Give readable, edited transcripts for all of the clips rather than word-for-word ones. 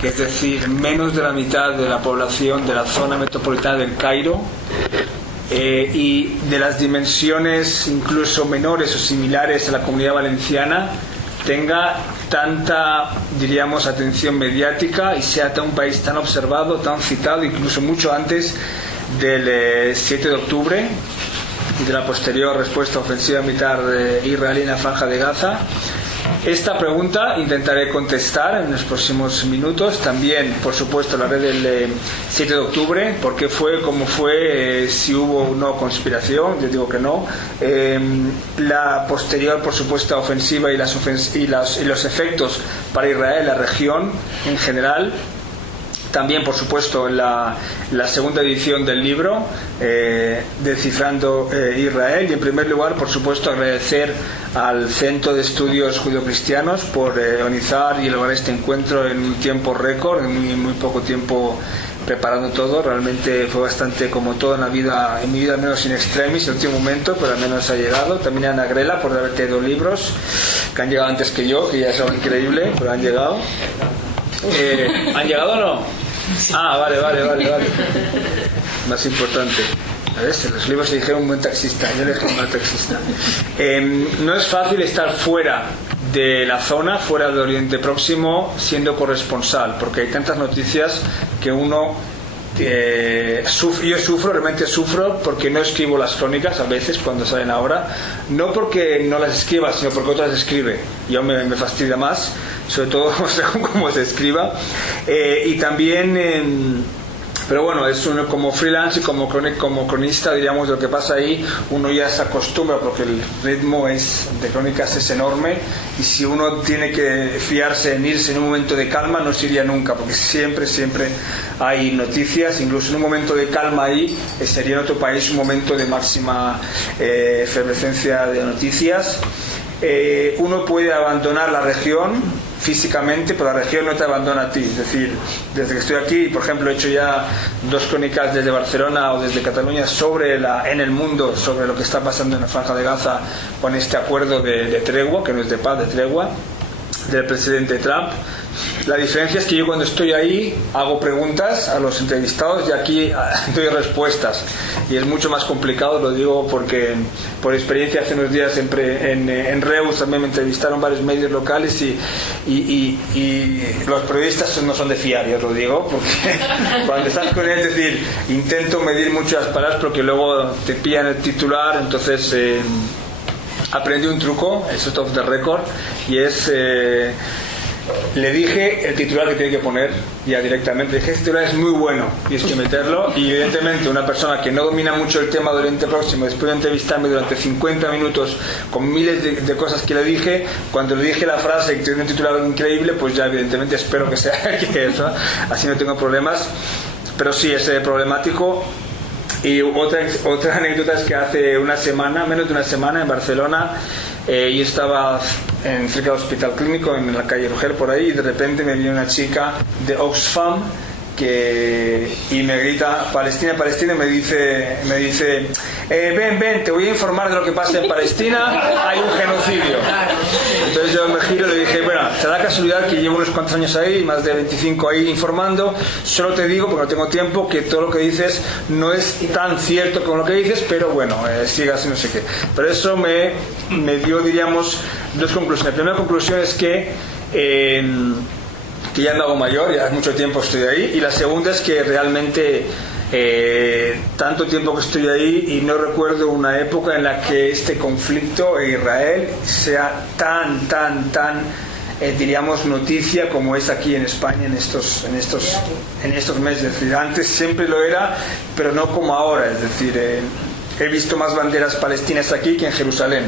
que es decir, menos de la mitad de la población de la zona metropolitana del Cairo, y de las dimensiones incluso menores o similares a la Comunidad Valenciana, tenga tanta, diríamos, atención mediática y sea un país tan observado, tan citado, incluso mucho antes del 7 de octubre y de la posterior respuesta ofensiva militar israelí en la Franja de Gaza. Esta pregunta intentaré contestar en los próximos minutos. También, por supuesto, hablaré del 7 de octubre, por qué fue, cómo fue, si hubo o no conspiración. Yo digo que no. La posterior, por supuesto, ofensiva y los efectos para Israel, la región en general. También, por supuesto, la segunda edición del libro, Descifrando Israel. Y en primer lugar, por supuesto, agradecer al Centro de Estudios Judeocristianos por organizar y lograr este encuentro en un tiempo récord, en muy poco tiempo preparando todo. Realmente fue bastante, como todo en la vida, en mi vida al menos in extremis, en el último momento, pero al menos ha llegado. También a Ana Grela por haber traído libros que han llegado antes que yo, que ya es algo increíble, pero han llegado. ¿Han llegado o no? Vale. Más importante. A ver, los libros se dijeron un buen taxista. Yo le dije un mal taxista. No es fácil estar fuera de la zona, fuera del Oriente Próximo, siendo corresponsal, porque hay tantas noticias que uno... yo realmente sufro porque no escribo las crónicas a veces cuando salen ahora, no porque no las escriba, sino porque otras escribe. Yo me fastidia más, sobre todo según cómo se escriba, y también pero bueno, es uno como freelance y como cronista, diríamos, de lo que pasa ahí, uno ya se acostumbra porque el ritmo de crónicas es enorme, y si uno tiene que fiarse en irse en un momento de calma, no se iría nunca, porque siempre hay noticias. Incluso en un momento de calma ahí sería en otro país un momento de máxima efervescencia de noticias. Uno puede abandonar la región físicamente, pero la región no te abandona a ti. Es decir, desde que estoy aquí, por ejemplo, he hecho ya 2 crónicas desde Barcelona o desde Cataluña en el mundo, sobre lo que está pasando en la Franja de Gaza con este acuerdo de tregua, que no es de paz, de tregua, del presidente Trump. La diferencia es que yo cuando estoy ahí hago preguntas a los entrevistados y aquí doy respuestas, y es mucho más complicado. Lo digo porque por experiencia hace unos días en Reus también me entrevistaron varios medios locales y los periodistas no son de fiar, yo os lo digo, porque cuando estás con él, es decir, intento medir muchas palabras porque luego te pillan el titular. Entonces aprendí un truco, es off the record, y es... le dije el titular que tiene que poner ya directamente. Le dije, este titular es muy bueno, tienes que meterlo. Y evidentemente una persona que no domina mucho el tema del Oriente Próximo, después de entrevistarme durante 50 minutos con miles de cosas que le dije, cuando le dije la frase que tiene un titular increíble, pues ya evidentemente espero que sea que eso, así no tengo problemas. Pero sí, es problemático. Y otra anécdota es que hace menos de una semana, en Barcelona, yo estaba cerca del Hospital Clínico, en la calle Rogel, por ahí, y de repente me viene una chica de Oxfam y me grita Palestina, Palestina, y me dice ven, te voy a informar de lo que pasa en Palestina, hay un genocidio. Entonces yo me giro y le dije, bueno, te da casualidad que llevo unos cuantos años ahí, más de 25 ahí informando, solo te digo, porque no tengo tiempo, que todo lo que dices no es tan cierto como lo que dices, pero bueno, sigas y no sé qué. Pero eso me dio, diríamos, 2 conclusiones. La primera conclusión es que ya me hago mayor, ya hace mucho tiempo estoy ahí, y la segunda es que realmente tanto tiempo que estoy ahí y no recuerdo una época en la que este conflicto en Israel sea tan diríamos noticia como es aquí en España en estos meses. Es decir, antes siempre lo era, pero no como ahora. Es decir, he visto más banderas palestinas aquí que en Jerusalén.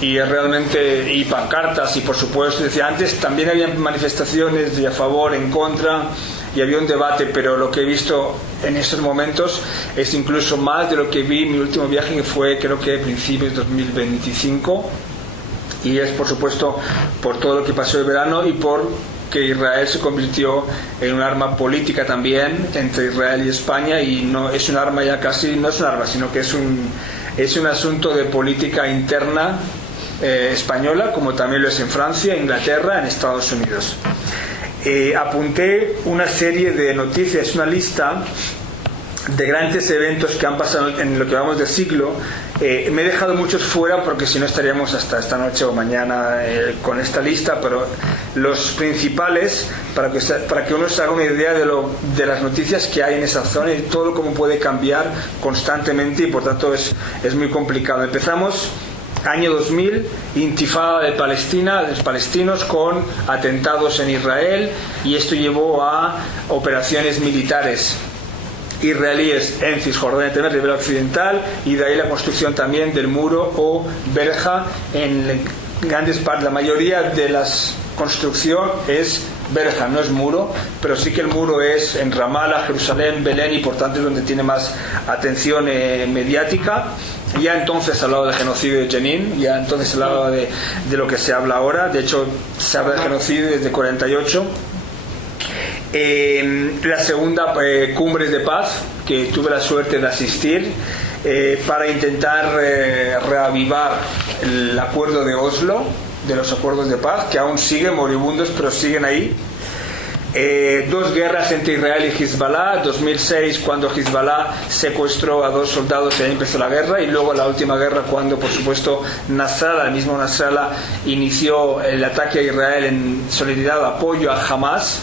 Y realmente, y pancartas, y por supuesto, decía, antes también había manifestaciones de a favor, en contra, y había un debate, pero lo que he visto en estos momentos es incluso más de lo que vi en mi último viaje, que fue creo que a principios de 2025, y es por supuesto por todo lo que pasó el verano y por que Israel se convirtió en un arma política también entre Israel y España, y no es un arma ya casi, no es un arma, sino que es un asunto de política interna española, como también lo es en Francia, Inglaterra, en Estados Unidos. apunté una serie de noticias, una lista de grandes eventos que han pasado en lo que vamos de siglo. Me he dejado muchos fuera porque si no estaríamos hasta esta noche o mañana con esta lista, pero los principales, para que uno se haga una idea de las noticias que hay en esa zona y todo cómo puede cambiar constantemente, y por tanto es muy complicado. Empezamos año 2000, intifada de Palestina, de los palestinos, con atentados en Israel, y esto llevó a operaciones militares israelíes en Cisjordania, en Ribera Occidental, y de ahí la construcción también del muro o verja. En grandes partes, la mayoría de la construcción es verja, no es muro, pero sí que el muro es en Ramallah, Jerusalén, Belén, y por tanto es donde tiene más atención mediática. Ya entonces se hablaba del genocidio de Jenin, ya entonces se hablaba de lo que se habla ahora. De hecho, se habla de genocidio desde 48. La segunda Cumbres de Paz, que tuve la suerte de asistir, para intentar reavivar el acuerdo de Oslo, de los acuerdos de paz, que aún siguen moribundos, pero siguen ahí. Dos guerras entre Israel y Hezbollah, 2006, cuando Hezbollah secuestró a 2 soldados y ahí empezó la guerra, y luego la última guerra cuando, por supuesto, Nasrallah, el mismo Nasrallah, inició el ataque a Israel en solidaridad, apoyo a Hamas,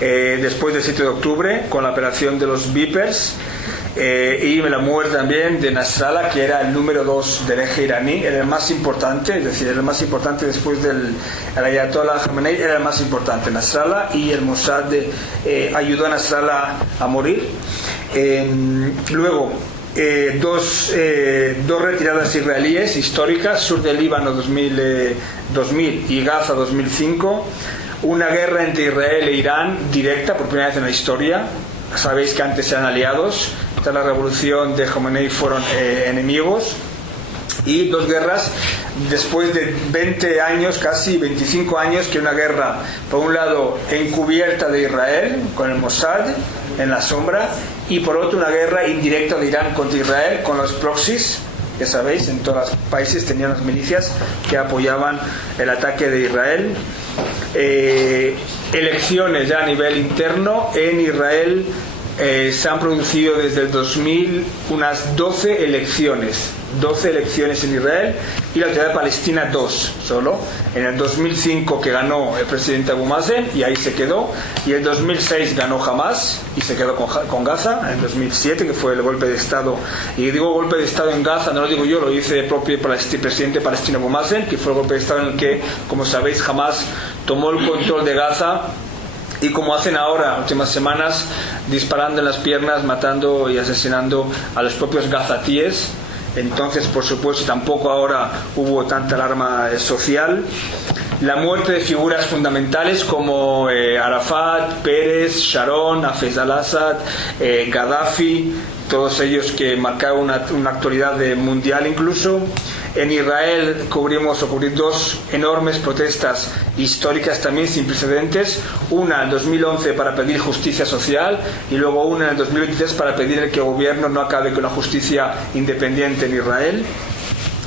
después del 7 de octubre, con la operación de los Vipers, y la muerte también de Nasrallah, que era el número 2 del eje iraní, era el más importante, es decir, era el más importante después del Ayatollah Khamenei, era el más importante, Nasrallah, y el Mossad ayudó a Nasrallah a morir. Luego, dos retiradas israelíes históricas, sur del Líbano 2000 y Gaza 2005. Una guerra entre Israel e Irán directa por primera vez en la historia. Sabéis que antes eran aliados, tras la revolución de Khomeini fueron enemigos. Y dos guerras después de 20 años, casi 25 años, que una guerra, por un lado, encubierta de Israel, con el Mossad, en la sombra, y por otro, una guerra indirecta de Irán contra Israel, con los proxies. Ya sabéis, en todos los países tenían las milicias que apoyaban el ataque de Israel. Elecciones ya a nivel interno en Israel. Se han producido desde el 2000 unas 12 elecciones en Israel, y la Autoridad Palestina 2 solo. En el 2005, que ganó el presidente Abu Mazen, y ahí se quedó, y en el 2006 ganó Hamas y se quedó con Gaza. En el 2007, que fue el golpe de Estado, y digo golpe de Estado en Gaza, no lo digo yo, lo dice el propio presidente palestino Abu Mazen, que fue el golpe de Estado en el que, como sabéis, Hamas tomó el control de Gaza, y como hacen ahora, últimas semanas, disparando en las piernas, matando y asesinando a los propios gazatíes. Entonces, por supuesto, tampoco ahora hubo tanta alarma social. La muerte de figuras fundamentales como Arafat, Pérez, Sharon, Hafez al-Assad, Gaddafi, todos ellos que marcaron una actualidad mundial incluso. En Israel cubrí dos enormes protestas históricas también sin precedentes, una en 2011 para pedir justicia social, y luego una en el 2023 para pedir que el gobierno no acabe con la justicia independiente en Israel.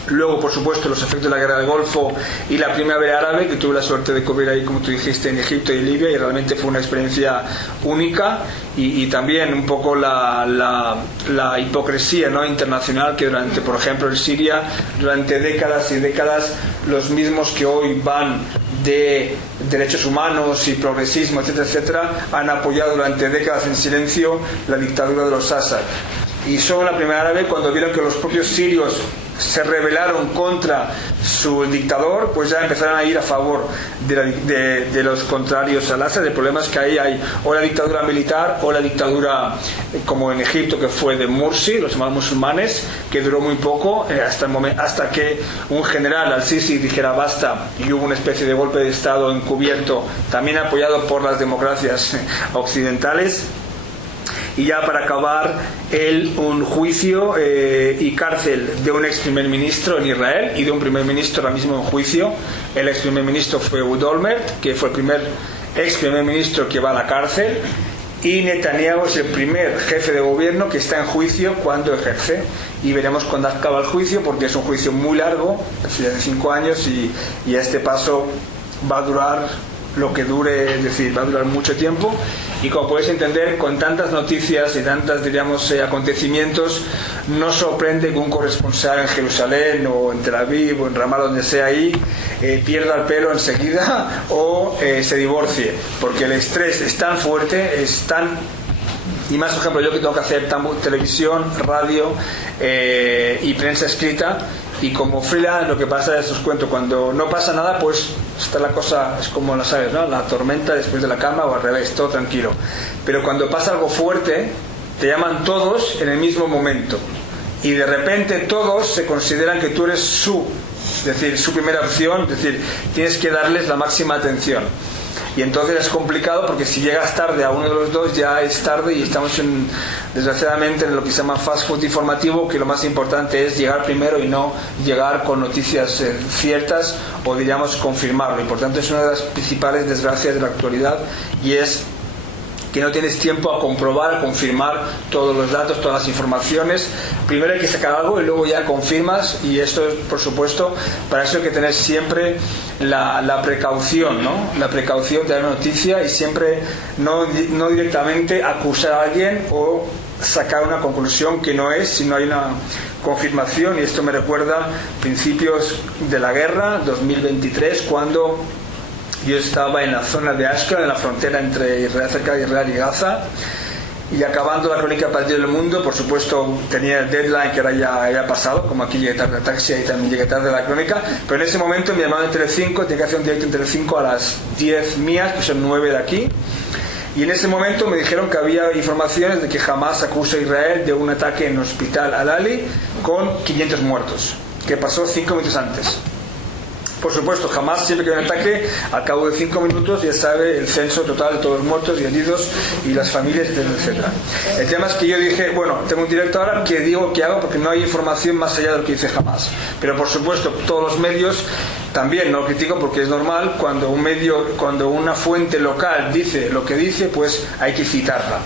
Luego, por supuesto, los efectos de la guerra del Golfo y la primavera árabe, que tuve la suerte de cubrir ahí, como tú dijiste, en Egipto y Libia, y realmente fue una experiencia única, y también un poco la hipocresía, ¿no?, internacional, que durante, por ejemplo, en Siria, durante décadas y décadas, los mismos que hoy van de derechos humanos y progresismo, etcétera, etcétera, han apoyado durante décadas en silencio la dictadura de los Assad. Y solo en la primavera árabe, cuando vieron que los propios sirios se rebelaron contra su dictador, pues ya empezaron a ir a favor de los contrarios al Assad. El problema es que ahí hay o la dictadura militar o la dictadura, como en Egipto, que fue de Morsi, los llamados musulmanes, que duró muy poco, hasta que un general, al-Sisi, dijera basta, y hubo una especie de golpe de Estado encubierto, también apoyado por las democracias occidentales. Y ya para acabar, un juicio y cárcel de un ex primer ministro en Israel y de un primer ministro ahora mismo en juicio. El ex primer ministro fue Ehud Olmert, que fue el primer ex primer ministro que va a la cárcel, y Netanyahu es el primer jefe de gobierno que está en juicio cuando ejerce, y veremos cuándo acaba el juicio, porque es un juicio muy largo, de 5 años, y a este paso va a durar lo que dure, es decir, va a durar mucho tiempo, y como podéis entender, con tantas noticias y tantas, diríamos, acontecimientos, no sorprende que un corresponsal en Jerusalén o en Tel Aviv o en Ramallah, donde sea ahí, pierda el pelo enseguida o se divorcie, porque el estrés es tan fuerte, es tan... Y más, por ejemplo, yo que tengo que hacer televisión, radio y prensa escrita, y como freelance lo que pasa es, os cuento, cuando no pasa nada, pues está la cosa, es como las aves, ¿no? La tormenta después de la calma, o al revés, todo tranquilo. Pero cuando pasa algo fuerte, te llaman todos en el mismo momento, y de repente todos se consideran que tú eres su primera opción, es decir, tienes que darles la máxima atención. Y entonces es complicado, porque si llegas tarde a uno de los dos ya es tarde, y estamos desgraciadamente en lo que se llama fast food informativo, que lo más importante es llegar primero y no llegar con noticias ciertas, o diríamos confirmarlo. Y por tanto es una de las principales desgracias de la actualidad, y es que no tienes tiempo a comprobar, a confirmar todos los datos, todas las informaciones. Primero hay que sacar algo y luego ya confirmas, y esto es, por supuesto, para eso hay que tener siempre la precaución, ¿no? La precaución de dar una noticia, y siempre no directamente acusar a alguien o sacar una conclusión que no es, si no hay una confirmación. Y esto me recuerda principios de la guerra, 2023, cuando yo estaba en la zona de Ashkelon, en la frontera entre Israel, cerca de Israel y Gaza, y acabando la crónica Partido del Mundo, por supuesto tenía el deadline que ahora ya había pasado, como aquí llegué tarde al taxi y también llegué tarde a la crónica, pero en ese momento me llamaron en Telecinco, tenía que hacer un directo en Telecinco a las 10 mías, que son 9 de aquí, y en ese momento me dijeron que había informaciones de que Hamas acusa a Israel de un ataque en el hospital Al-Ali con 500 muertos, que pasó 5 minutos antes. Por supuesto, jamás, siempre que hay un ataque, al cabo de 5 minutos ya sabe el censo total de todos los muertos y heridos y las familias, etcétera. El tema es que yo dije, bueno, tengo un directo ahora, ¿qué digo, qué hago? Porque no hay información más allá de lo que dice jamás. Pero por supuesto, todos los medios también no lo critico, porque es normal, cuando una fuente local dice lo que dice, pues hay que citarla.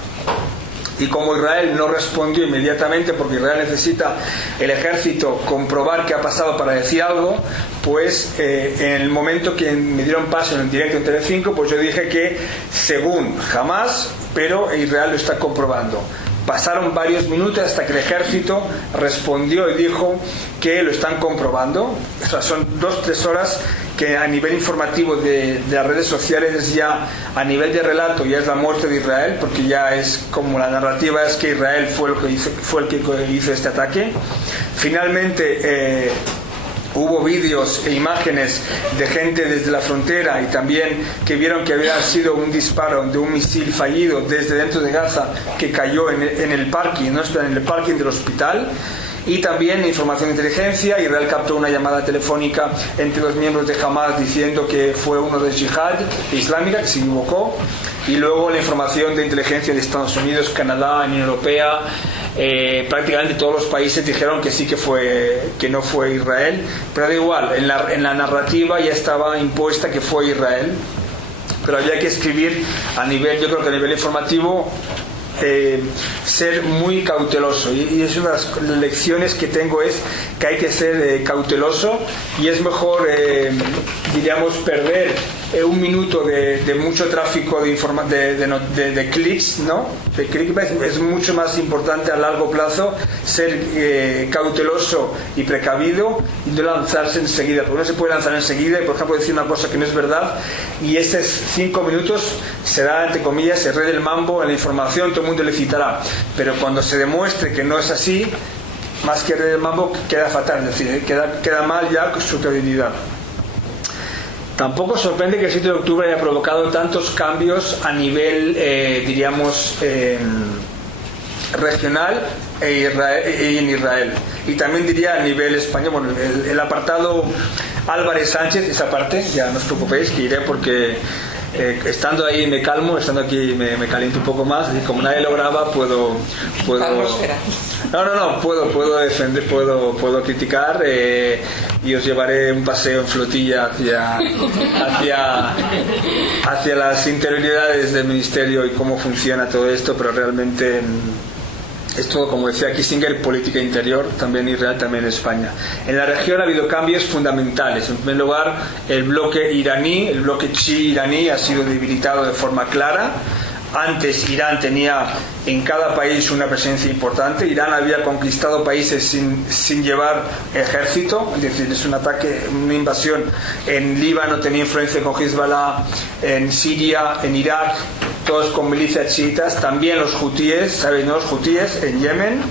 Y como Israel no respondió inmediatamente, porque Israel necesita el ejército comprobar qué ha pasado para decir algo, pues en el momento que me dieron paso en el directo en Telecinco, pues yo dije que según Hamas, pero Israel lo está comprobando. Pasaron varios minutos hasta que el ejército respondió y dijo que lo están comprobando. O sea, son 2-3 horas que a nivel informativo de las redes sociales es ya, a nivel de relato, ya es la muerte de Israel, porque ya es como la narrativa es que Israel fue el que hizo este ataque. Finalmente hubo vídeos e imágenes de gente desde la frontera y también que vieron que había sido un disparo de un misil fallido desde dentro de Gaza que cayó en el parking, ¿no? En el parking del hospital. Y también información de inteligencia, Israel captó una llamada telefónica entre los miembros de Hamas diciendo que fue uno de Jihad Islámica, que se equivocó. Y luego la información de inteligencia de Estados Unidos, Canadá, Unión Europea, prácticamente todos los países dijeron que sí, que no fue Israel. Pero da igual, en la narrativa ya estaba impuesta que fue Israel. Pero había que escribir yo creo que a nivel informativo, ser muy cauteloso, y es una de las lecciones que tengo, es que hay que ser cauteloso, y es mejor diríamos perder un minuto de mucho tráfico de clics, ¿no? De clickbait. Es mucho más importante a largo plazo ser cauteloso y precavido, y no lanzarse enseguida, porque no se puede lanzar enseguida y, por ejemplo, decir una cosa que no es verdad, y esos 5 minutos será, entre comillas, el rey del mambo en la información, todo el mundo le citará, pero cuando se demuestre que no es así, más que el rey del mambo, queda fatal, es decir, queda mal ya su credibilidad. Tampoco sorprende que el 7 de octubre haya provocado tantos cambios a nivel, diríamos, regional y en Israel. Y también diría a nivel español. Bueno, el apartado Álvarez Sánchez, esa parte, ya no os preocupéis, que iré porque estando ahí me calmo, estando aquí me caliento un poco más, y como nadie lo graba puedo puedo defender, puedo criticar, y os llevaré un paseo en flotilla hacia las interioridades del ministerio y cómo funciona todo esto, pero realmente Esto, como decía Kissinger, política interior, también en Israel, también en España. En la región ha habido cambios fundamentales. En primer lugar, el bloque iraní, el bloque chií iraní ha sido debilitado de forma clara. Antes Irán tenía en cada país una presencia importante. Irán había conquistado países sin llevar ejército, es decir, es un ataque, una invasión. En Líbano tenía influencia con Hezbollah, en Siria, en Irak, todos con milicias chiitas. También los hutíes, ¿sabéis, no? Los hutíes en Yemen.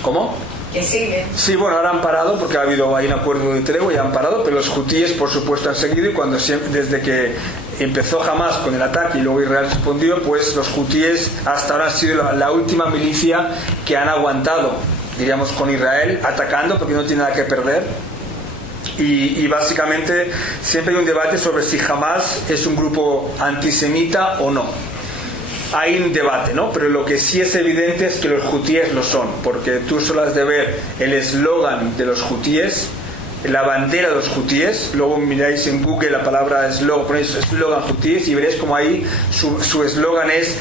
¿Cómo? Que sigue. Sí, bueno, ahora han parado porque hay un acuerdo de tregua y han parado, pero los hutíes, por supuesto, han seguido, y desde que empezó Hamas con el ataque y luego Israel respondió, pues los hutíes hasta ahora han sido la última milicia que han aguantado, diríamos, con Israel atacando, porque no tiene nada que perder. Y básicamente siempre hay un debate sobre si Hamas es un grupo antisemita o no. Hay un debate, ¿no? Pero lo que sí es evidente es que los hutíes lo son, porque tú solo has de ver el eslogan de los hutíes, la bandera de los hutíes. Luego miráis en Google la palabra eslogan, ponéis eslogan hutíes y veréis como ahí su eslogan es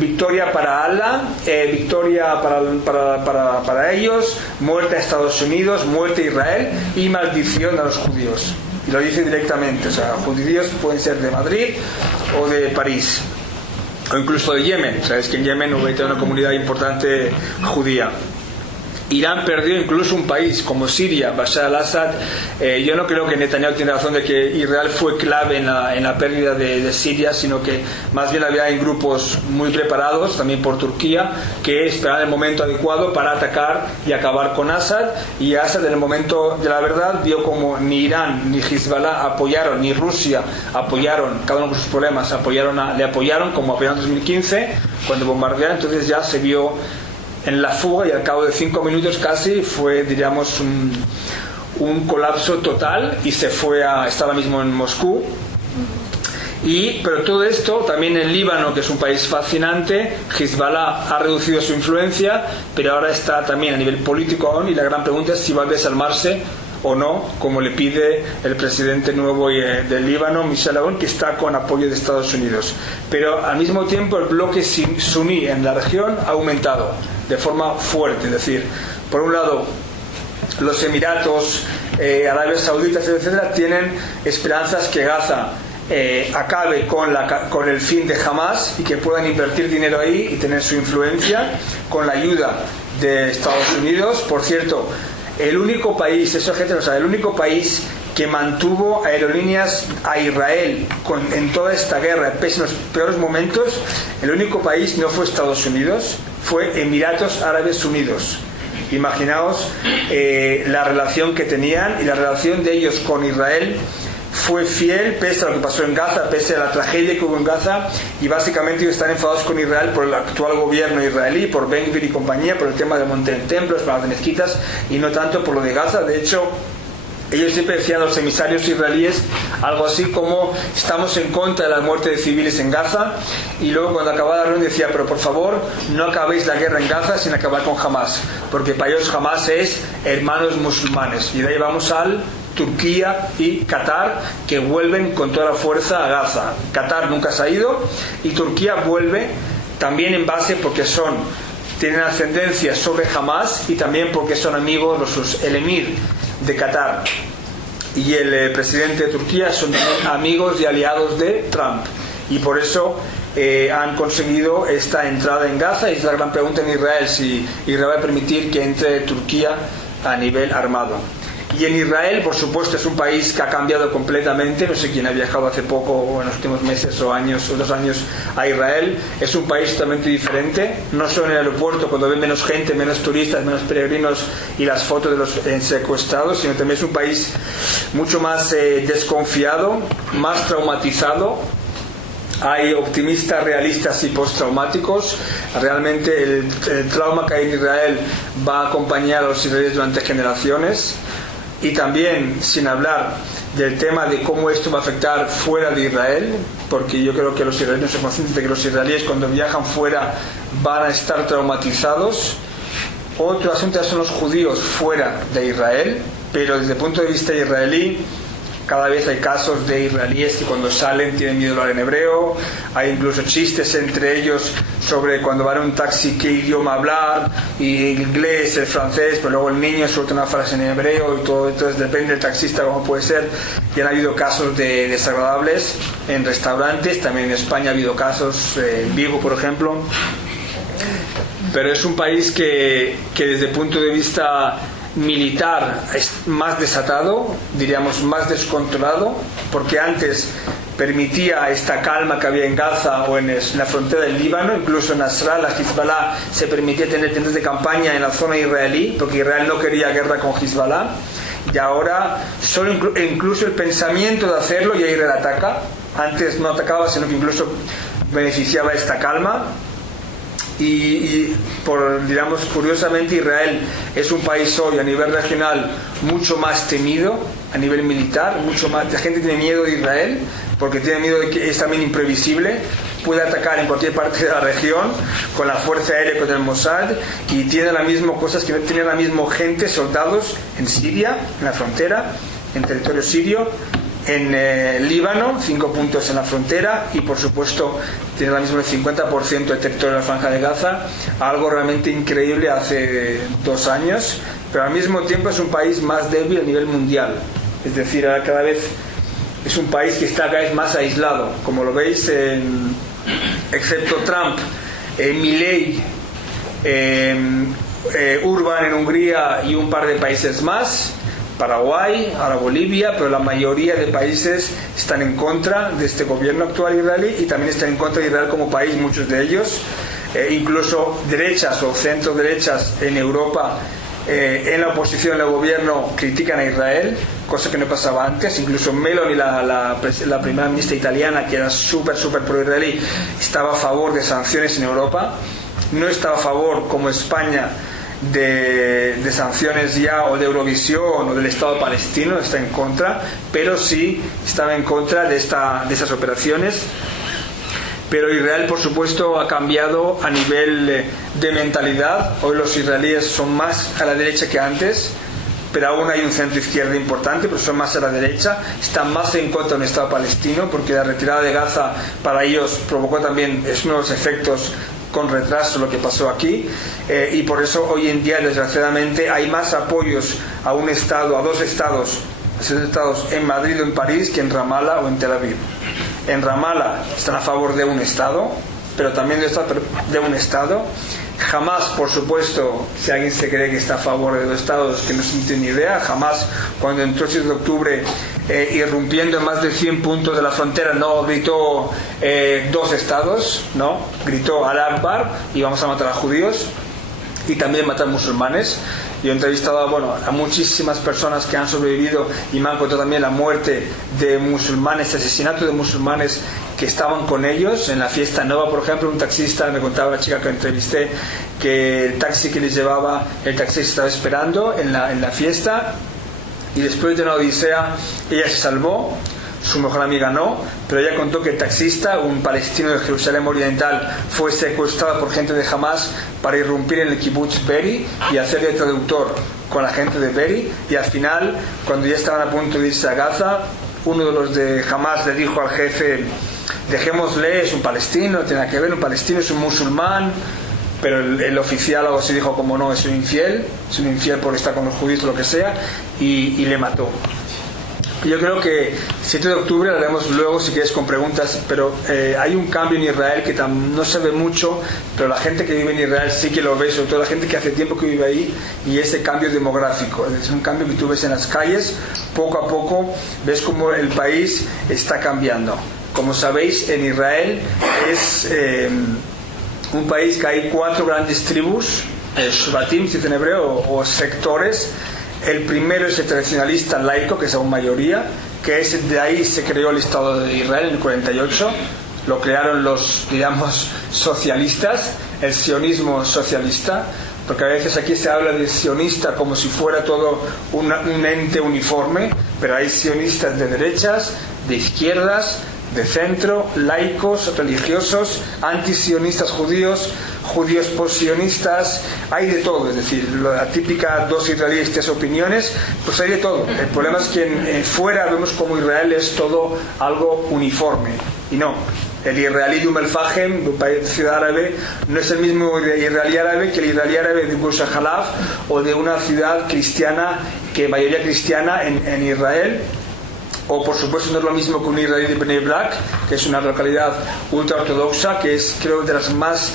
victoria para Allah, victoria para ellos, muerte a Estados Unidos, muerte a Israel y maldición a los judíos. Y lo dice directamente, o sea, judíos pueden ser de Madrid o de París, o incluso de Yemen. Sabes que en Yemen hubo una comunidad importante judía. Irán perdió incluso un país como Siria, Bashar al-Assad. Yo no creo que Netanyahu tiene razón de que Israel fue clave en la pérdida de Siria, sino que más bien había en grupos muy preparados, también por Turquía, que esperaban el momento adecuado para atacar y acabar con Assad. Y Assad, en el momento de la verdad, vio como ni Irán ni Hezbollah apoyaron, ni Rusia apoyaron, cada uno con sus problemas, le apoyaron como apoyaron en 2015 cuando bombardearon. Entonces ya se vio en la fuga, y al cabo de 5 minutos casi fue, diríamos, un colapso total, y se fue está ahora mismo en Moscú. Pero todo esto también en Líbano, que es un país fascinante, Hezbollah ha reducido su influencia, pero ahora está también a nivel político aún, y la gran pregunta es si va a desarmarse o no, como le pide el presidente nuevo del Líbano, Michel Aoun, que está con apoyo de Estados Unidos. Pero al mismo tiempo el bloque suní en la región ha aumentado de forma fuerte. Es decir, por un lado, los Emiratos, Arabia Saudita, etcétera, tienen esperanzas que Gaza acabe con el fin de Hamas, y que puedan invertir dinero ahí y tener su influencia con la ayuda de Estados Unidos. Por cierto, el único país, eso gente no sabe, el único país que mantuvo aerolíneas a Israel en toda esta guerra, pese a los peores momentos, el único país no fue Estados Unidos, fue Emiratos Árabes Unidos. Imaginaos la relación que tenían, y la relación de ellos con Israel fue fiel pese a lo que pasó en Gaza, pese a la tragedia que hubo en Gaza, y básicamente ellos están enfadados con Israel por el actual gobierno israelí, por Ben Gvir y compañía, por el tema del monte de templos, para las mezquitas, y no tanto por lo de Gaza. De hecho, ellos siempre decían a los emisarios israelíes algo así como: estamos en contra de la muerte de civiles en Gaza. Y luego, cuando acababa la reunión, decía: pero por favor, no acabéis la guerra en Gaza sin acabar con Hamas, porque para ellos Hamas es hermanos musulmanes. Y de ahí vamos al Turquía y Qatar, que vuelven con toda la fuerza a Gaza. Qatar nunca se ha ido, y Turquía vuelve también en base porque tienen ascendencia sobre Hamas, y también porque son amigos, el emir de Qatar y el presidente de Turquía son también amigos y aliados de Trump, y por eso han conseguido esta entrada en Gaza. Y es la gran pregunta en Israel, si Israel va a permitir que entre Turquía a nivel armado. Y en Israel, por supuesto, es un país que ha cambiado completamente. No sé quién ha viajado hace poco, o en los últimos meses o 2 años, a Israel. Es un país totalmente diferente. No solo en el aeropuerto, cuando ven menos gente, menos turistas, menos peregrinos, y las fotos de los secuestrados, sino también es un país mucho más desconfiado, más traumatizado. Hay optimistas, realistas y postraumáticos. Realmente el trauma que hay en Israel va a acompañar a los israelíes durante generaciones. Y también, sin hablar del tema de cómo esto va a afectar fuera de Israel, porque yo creo que los israelíes no son conscientes de que los israelíes, cuando viajan fuera, van a estar traumatizados. Otro asunto son los judíos fuera de Israel, pero desde el punto de vista israelí, Cada vez hay casos de israelíes que cuando salen tienen miedo de hablar en hebreo. Hay incluso chistes entre ellos sobre cuando van a un taxi qué idioma hablar, y el inglés, el francés, pero luego el niño suelta una frase en hebreo y todo. Entonces depende del taxista cómo puede ser. Y han habido casos de desagradables en restaurantes. También en España ha habido casos, en Vigo por ejemplo. Pero es un país que desde el punto de vista militar es más desatado, diríamos más descontrolado, porque antes permitía esta calma que había en Gaza o en la frontera del Líbano. Incluso en Nasrallah, Hezbollah, se permitía tener tiendas de campaña en la zona israelí, porque Israel no quería guerra con Hezbollah. Y ahora solo incluso el pensamiento de hacerlo, y Israel ataca. Antes no atacaba, sino que incluso beneficiaba esta calma. Y digamos, curiosamente, Israel es un país hoy a nivel regional mucho más temido a nivel militar, mucho más. La gente tiene miedo de Israel porque tiene miedo de que es también imprevisible, puede atacar en cualquier parte de la región con la fuerza aérea, con el Mossad, y tiene las mismas cosas que tiene la misma gente, soldados en Siria, en la frontera, en territorio sirio, en Líbano, 5 puntos en la frontera, y por supuesto tiene ahora mismo el 50% del territorio de la Franja de Gaza, algo realmente increíble hace 2 años, pero al mismo tiempo es un país más débil a nivel mundial. Es decir, ahora cada vez es un país que está cada vez más aislado, como lo veis, excepto Trump, Milei, Urban en Hungría y un par de países más, Paraguay, ahora Bolivia, pero la mayoría de países están en contra de este gobierno actual israelí, y también están en contra de Israel como país, muchos de ellos, incluso derechas o centro derechas en Europa, en la oposición al gobierno, critican a Israel, cosa que no pasaba antes. Incluso Meloni, la primera ministra italiana, que era súper pro-israelí, estaba a favor de sanciones en Europa. No estaba a favor, como España, de sanciones ya, o de Eurovisión o del Estado palestino, está en contra, pero sí estaba en contra de esas operaciones. Pero Israel, por supuesto, ha cambiado a nivel de mentalidad. Hoy los israelíes son más a la derecha que antes, pero aún hay un centro izquierda importante, pero son más a la derecha. Están más en contra de un Estado palestino, porque la retirada de Gaza para ellos provocó también unos efectos con retraso lo que pasó aquí, y por eso hoy en día, desgraciadamente, hay más apoyos a un Estado, a dos estados en Madrid o en París, que en Ramallah o en Tel Aviv. En Ramallah están a favor de un Estado, pero también de un Estado. Jamás, por supuesto, si alguien se cree que está a favor de dos Estados, que no se tiene ni idea. Jamás, cuando entró el 7 de octubre, irrumpiendo en más de 100 puntos de la frontera, no gritó 2 Estados, no, gritó Al-Akbar y vamos a matar a judíos y también matar musulmanes. Yo he entrevistado a muchísimas personas que han sobrevivido, y me han contado también la muerte de musulmanes, asesinato de musulmanes que estaban con ellos en la fiesta nueva. Por ejemplo, un taxista, me contaba la chica que entrevisté, que el taxi que les llevaba, el taxista estaba esperando en la fiesta, y después de una odisea ella se salvó, su mejor amiga no, pero ella contó que el taxista, un palestino de Jerusalén Oriental, fue secuestrado por gente de Hamas para irrumpir en el kibbutz Be'eri y hacer de traductor con la gente de Be'eri, y al final, cuando ya estaban a punto de irse a Gaza, uno de los de Hamas le dijo al jefe: dejémosle, es un palestino, no tiene nada que ver, un palestino es un musulmán. Pero el oficial algo así dijo como: no, es un infiel porque está con los judíos o lo que sea, y le mató. Yo creo que 7 de octubre lo haremos luego si quieres con preguntas, pero hay un cambio en Israel que no se ve mucho, pero la gente que vive en Israel sí que lo ve, sobre todo la gente que hace tiempo que vive ahí, y ese cambio demográfico. Es un cambio que tú ves en las calles, poco a poco ves cómo el país está cambiando. Como sabéis, en Israel es un país que hay 4 grandes tribus, shvatim, se dice en hebreo, o sectores. El primero es el tradicionalista laico, que es aún mayoría, que es de ahí se creó el Estado de Israel en el 48, lo crearon los, digamos, socialistas, el sionismo socialista, porque a veces aquí se habla de sionista como si fuera todo un ente uniforme, pero hay sionistas de derechas, de izquierdas, de centro, laicos, religiosos, antisionistas judíos, judíos postsionistas, hay de todo. Es decir, la típica dos israelíes, tres opiniones, pues hay de todo. El problema es que fuera vemos como Israel es todo algo uniforme, y no. El israelí de Umm-el-Fahem, de un país de ciudad árabe, no es el mismo israelí árabe que el israelí árabe de Burj Al Khalaf o de una ciudad cristiana, que mayoría cristiana en Israel. O por supuesto no es lo mismo que un israelí de Bnei Brak, que es una localidad ultra ortodoxa, que es creo de las más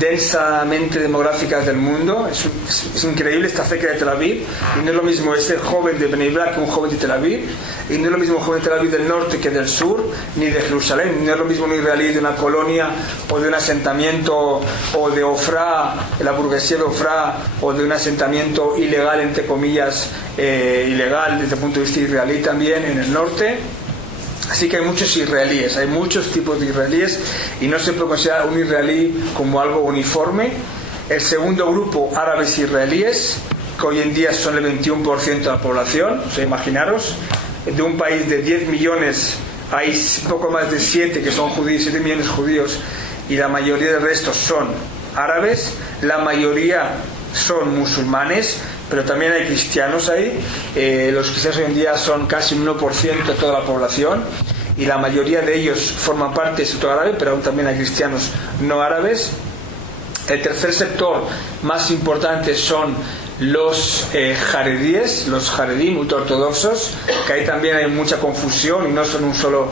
densamente demográficas del mundo. Es increíble, está cerca de Tel Aviv, y no es lo mismo ese joven de Bnei Brak que un joven de Tel Aviv, y no es lo mismo un joven de Tel Aviv del norte que del sur, ni de Jerusalén. No es lo mismo un israelí de una colonia o de un asentamiento, o de Ofra, la burguesía de Ofra, o de un asentamiento ilegal, entre comillas, ilegal desde el punto de vista israelí también en el norte. Así que hay muchos israelíes, hay muchos tipos de israelíes, y no se puede considerar un israelí como algo uniforme. El segundo grupo, árabes israelíes, que hoy en día son el 21% de la población. O sea, imaginaros, de un país de 10 millones hay poco más de 7 que son judíos, 7 millones judíos, y la mayoría del resto son árabes. La mayoría son musulmanes, pero también hay cristianos ahí. Los cristianos hoy en día son casi un 1% de toda la población, y la mayoría de ellos forman parte del sector árabe, pero aún también hay cristianos no árabes. El tercer sector más importante son los jaredíes, los jaredim ultraortodoxos, que ahí también hay mucha confusión y no son un solo.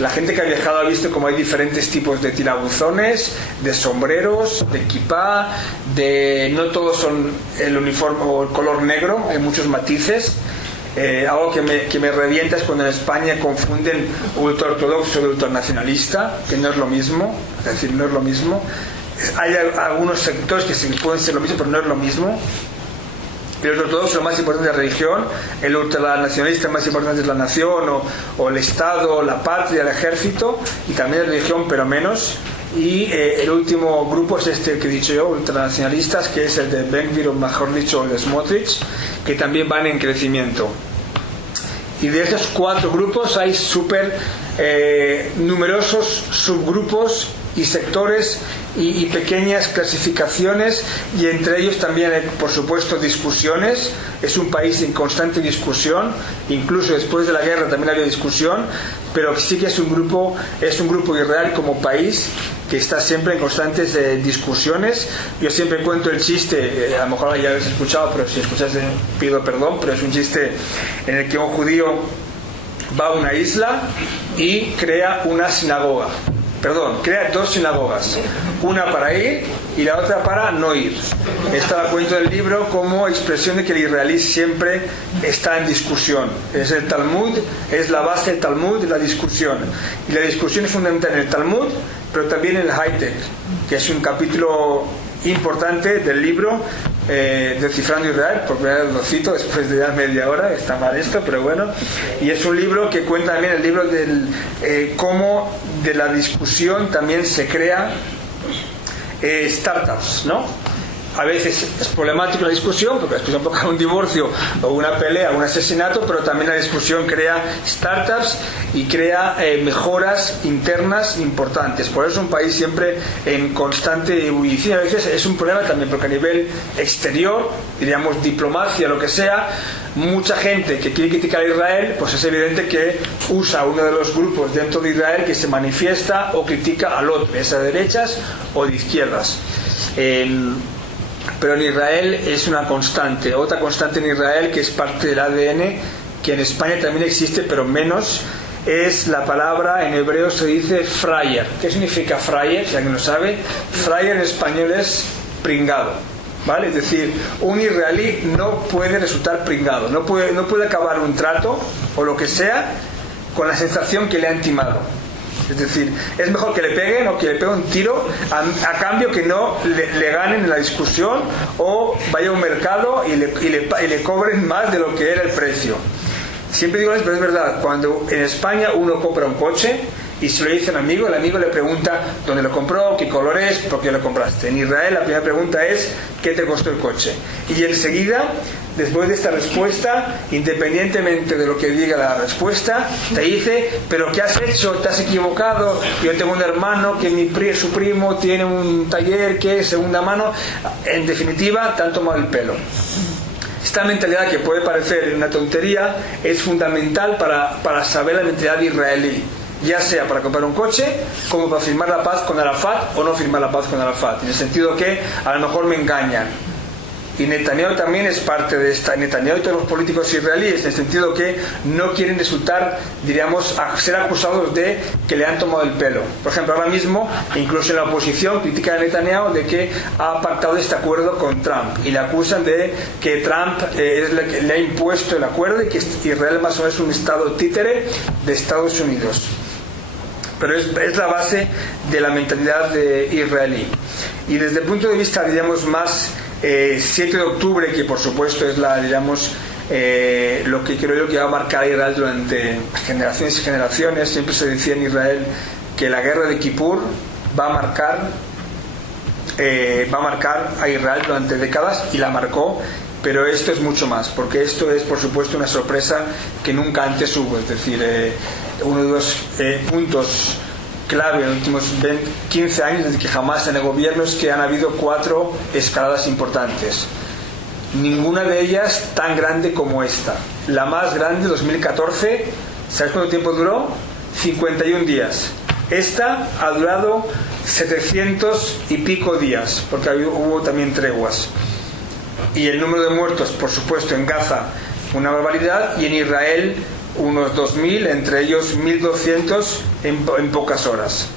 La gente que ha viajado ha visto como hay diferentes tipos de tirabuzones, de sombreros, de kipá, no todos son el uniforme o el color negro, hay muchos matices. Algo que me revienta es cuando en España confunden ultraortodoxo de ultranacionalista, que no es lo mismo. Es decir, no es lo mismo. Hay algunos sectores que pueden ser lo mismo, pero no es lo mismo. El ortodoxo, lo más importante es la religión; el ultranacionalista, más importante es la nación o el Estado, la patria, el ejército, y también la religión, pero menos. Y el último grupo es este que he dicho yo, ultranacionalistas, que es el de Ben-Gvir, o mejor dicho, el de Smotrich, que también van en crecimiento. Y de estos 4 grupos hay súper numerosos subgrupos y sectores y pequeñas clasificaciones, y entre ellos también hay, por supuesto, discusiones. Es un país en constante discusión, incluso después de la guerra también había discusión, pero sí que es un grupo Israel como país que está siempre en constantes discusiones. Yo siempre cuento el chiste, a lo mejor ya lo habéis escuchado, pero si escucháis pido perdón, pero es un chiste en el que un judío va a una isla y crea una sinagoga. Crea 2 sinagogas, una para ir y la otra para no ir. Esta la cuento en el libro como expresión de que el israelí siempre está en discusión. Es el Talmud, es la base del Talmud, la discusión. Y la discusión es fundamental en el Talmud, pero también en el High-Tech, que es un capítulo importante del libro Descifrando Israel. Por primera vez lo cito después de ya media hora, está mal esto, pero bueno. Y es un libro que cuenta también el libro del cómo de la discusión también se crea startups, ¿no? A veces es problemático la discusión, porque la discusión provoca un divorcio o una pelea o un asesinato, pero también la discusión crea startups y crea mejoras internas importantes. Por eso es un país siempre en constante ebullición. A veces es un problema también, porque a nivel exterior, diríamos diplomacia, lo que sea, mucha gente que quiere criticar a Israel, pues es evidente que usa uno de los grupos dentro de Israel que se manifiesta o critica al otro, ya sea de derechas o de izquierdas. Pero en Israel es una constante. Otra constante en Israel, que es parte del ADN, que en España también existe, pero menos, es la palabra, en hebreo se dice frayer. ¿Qué significa frayer? Si alguien lo sabe. Frayer en español es pringado, ¿vale? Es decir, un israelí no puede resultar pringado, no puede acabar un trato o lo que sea con la sensación que le han timado. Es decir, es mejor que le peguen o que le peguen un tiro a cambio que no le ganen en la discusión, o vaya a un mercado y le cobren más de lo que era el precio. Siempre digo eso, pero es verdad. Cuando en España uno compra un coche y se lo dice a un amigo, el amigo le pregunta dónde lo compró, qué color es, por qué lo compraste. En Israel la primera pregunta es ¿qué te costó el coche? Y enseguida, después de esta respuesta, independientemente de lo que diga la respuesta, te dice, pero ¿qué has hecho? ¿Te has equivocado? Yo tengo un hermano que su primo tiene un taller que es segunda mano. En definitiva, te han tomado el pelo. Esta mentalidad, que puede parecer una tontería, es fundamental para saber la mentalidad israelí, ya sea para comprar un coche, como para firmar la paz con Arafat o no firmar la paz con Arafat, en el sentido que a lo mejor me engañan. Y Netanyahu también es parte de esta. Netanyahu y todos los políticos israelíes, en el sentido que no quieren resultar, diríamos, ser acusados de que le han tomado el pelo. Por ejemplo, ahora mismo, incluso en la oposición, critican a Netanyahu de que ha pactado este acuerdo con Trump y le acusan de que Trump le ha impuesto el acuerdo y que Israel más o menos es un estado títere de Estados Unidos. Pero es la base de la mentalidad israelí. Y desde el punto de vista, diríamos, más 7 de octubre, que por supuesto es lo que creo yo que va a marcar a Israel durante generaciones y generaciones. Siempre se decía en Israel que la guerra de Kippur va a marcar a Israel durante décadas, y la marcó. Pero esto es mucho más, porque esto es por supuesto una sorpresa que nunca antes hubo. Es decir, uno de los puntos clave en los últimos 15 años desde que jamás en el gobierno es que han habido 4 escaladas importantes, ninguna de ellas tan grande como esta. La más grande, 2014, ¿sabes cuánto tiempo duró? 51 días. Esta ha durado 700 y pico días, porque hubo también treguas. Y el número de muertos, por supuesto, en Gaza, una barbaridad, y en Israel unos 2.000, entre ellos 1.200 en pocas horas.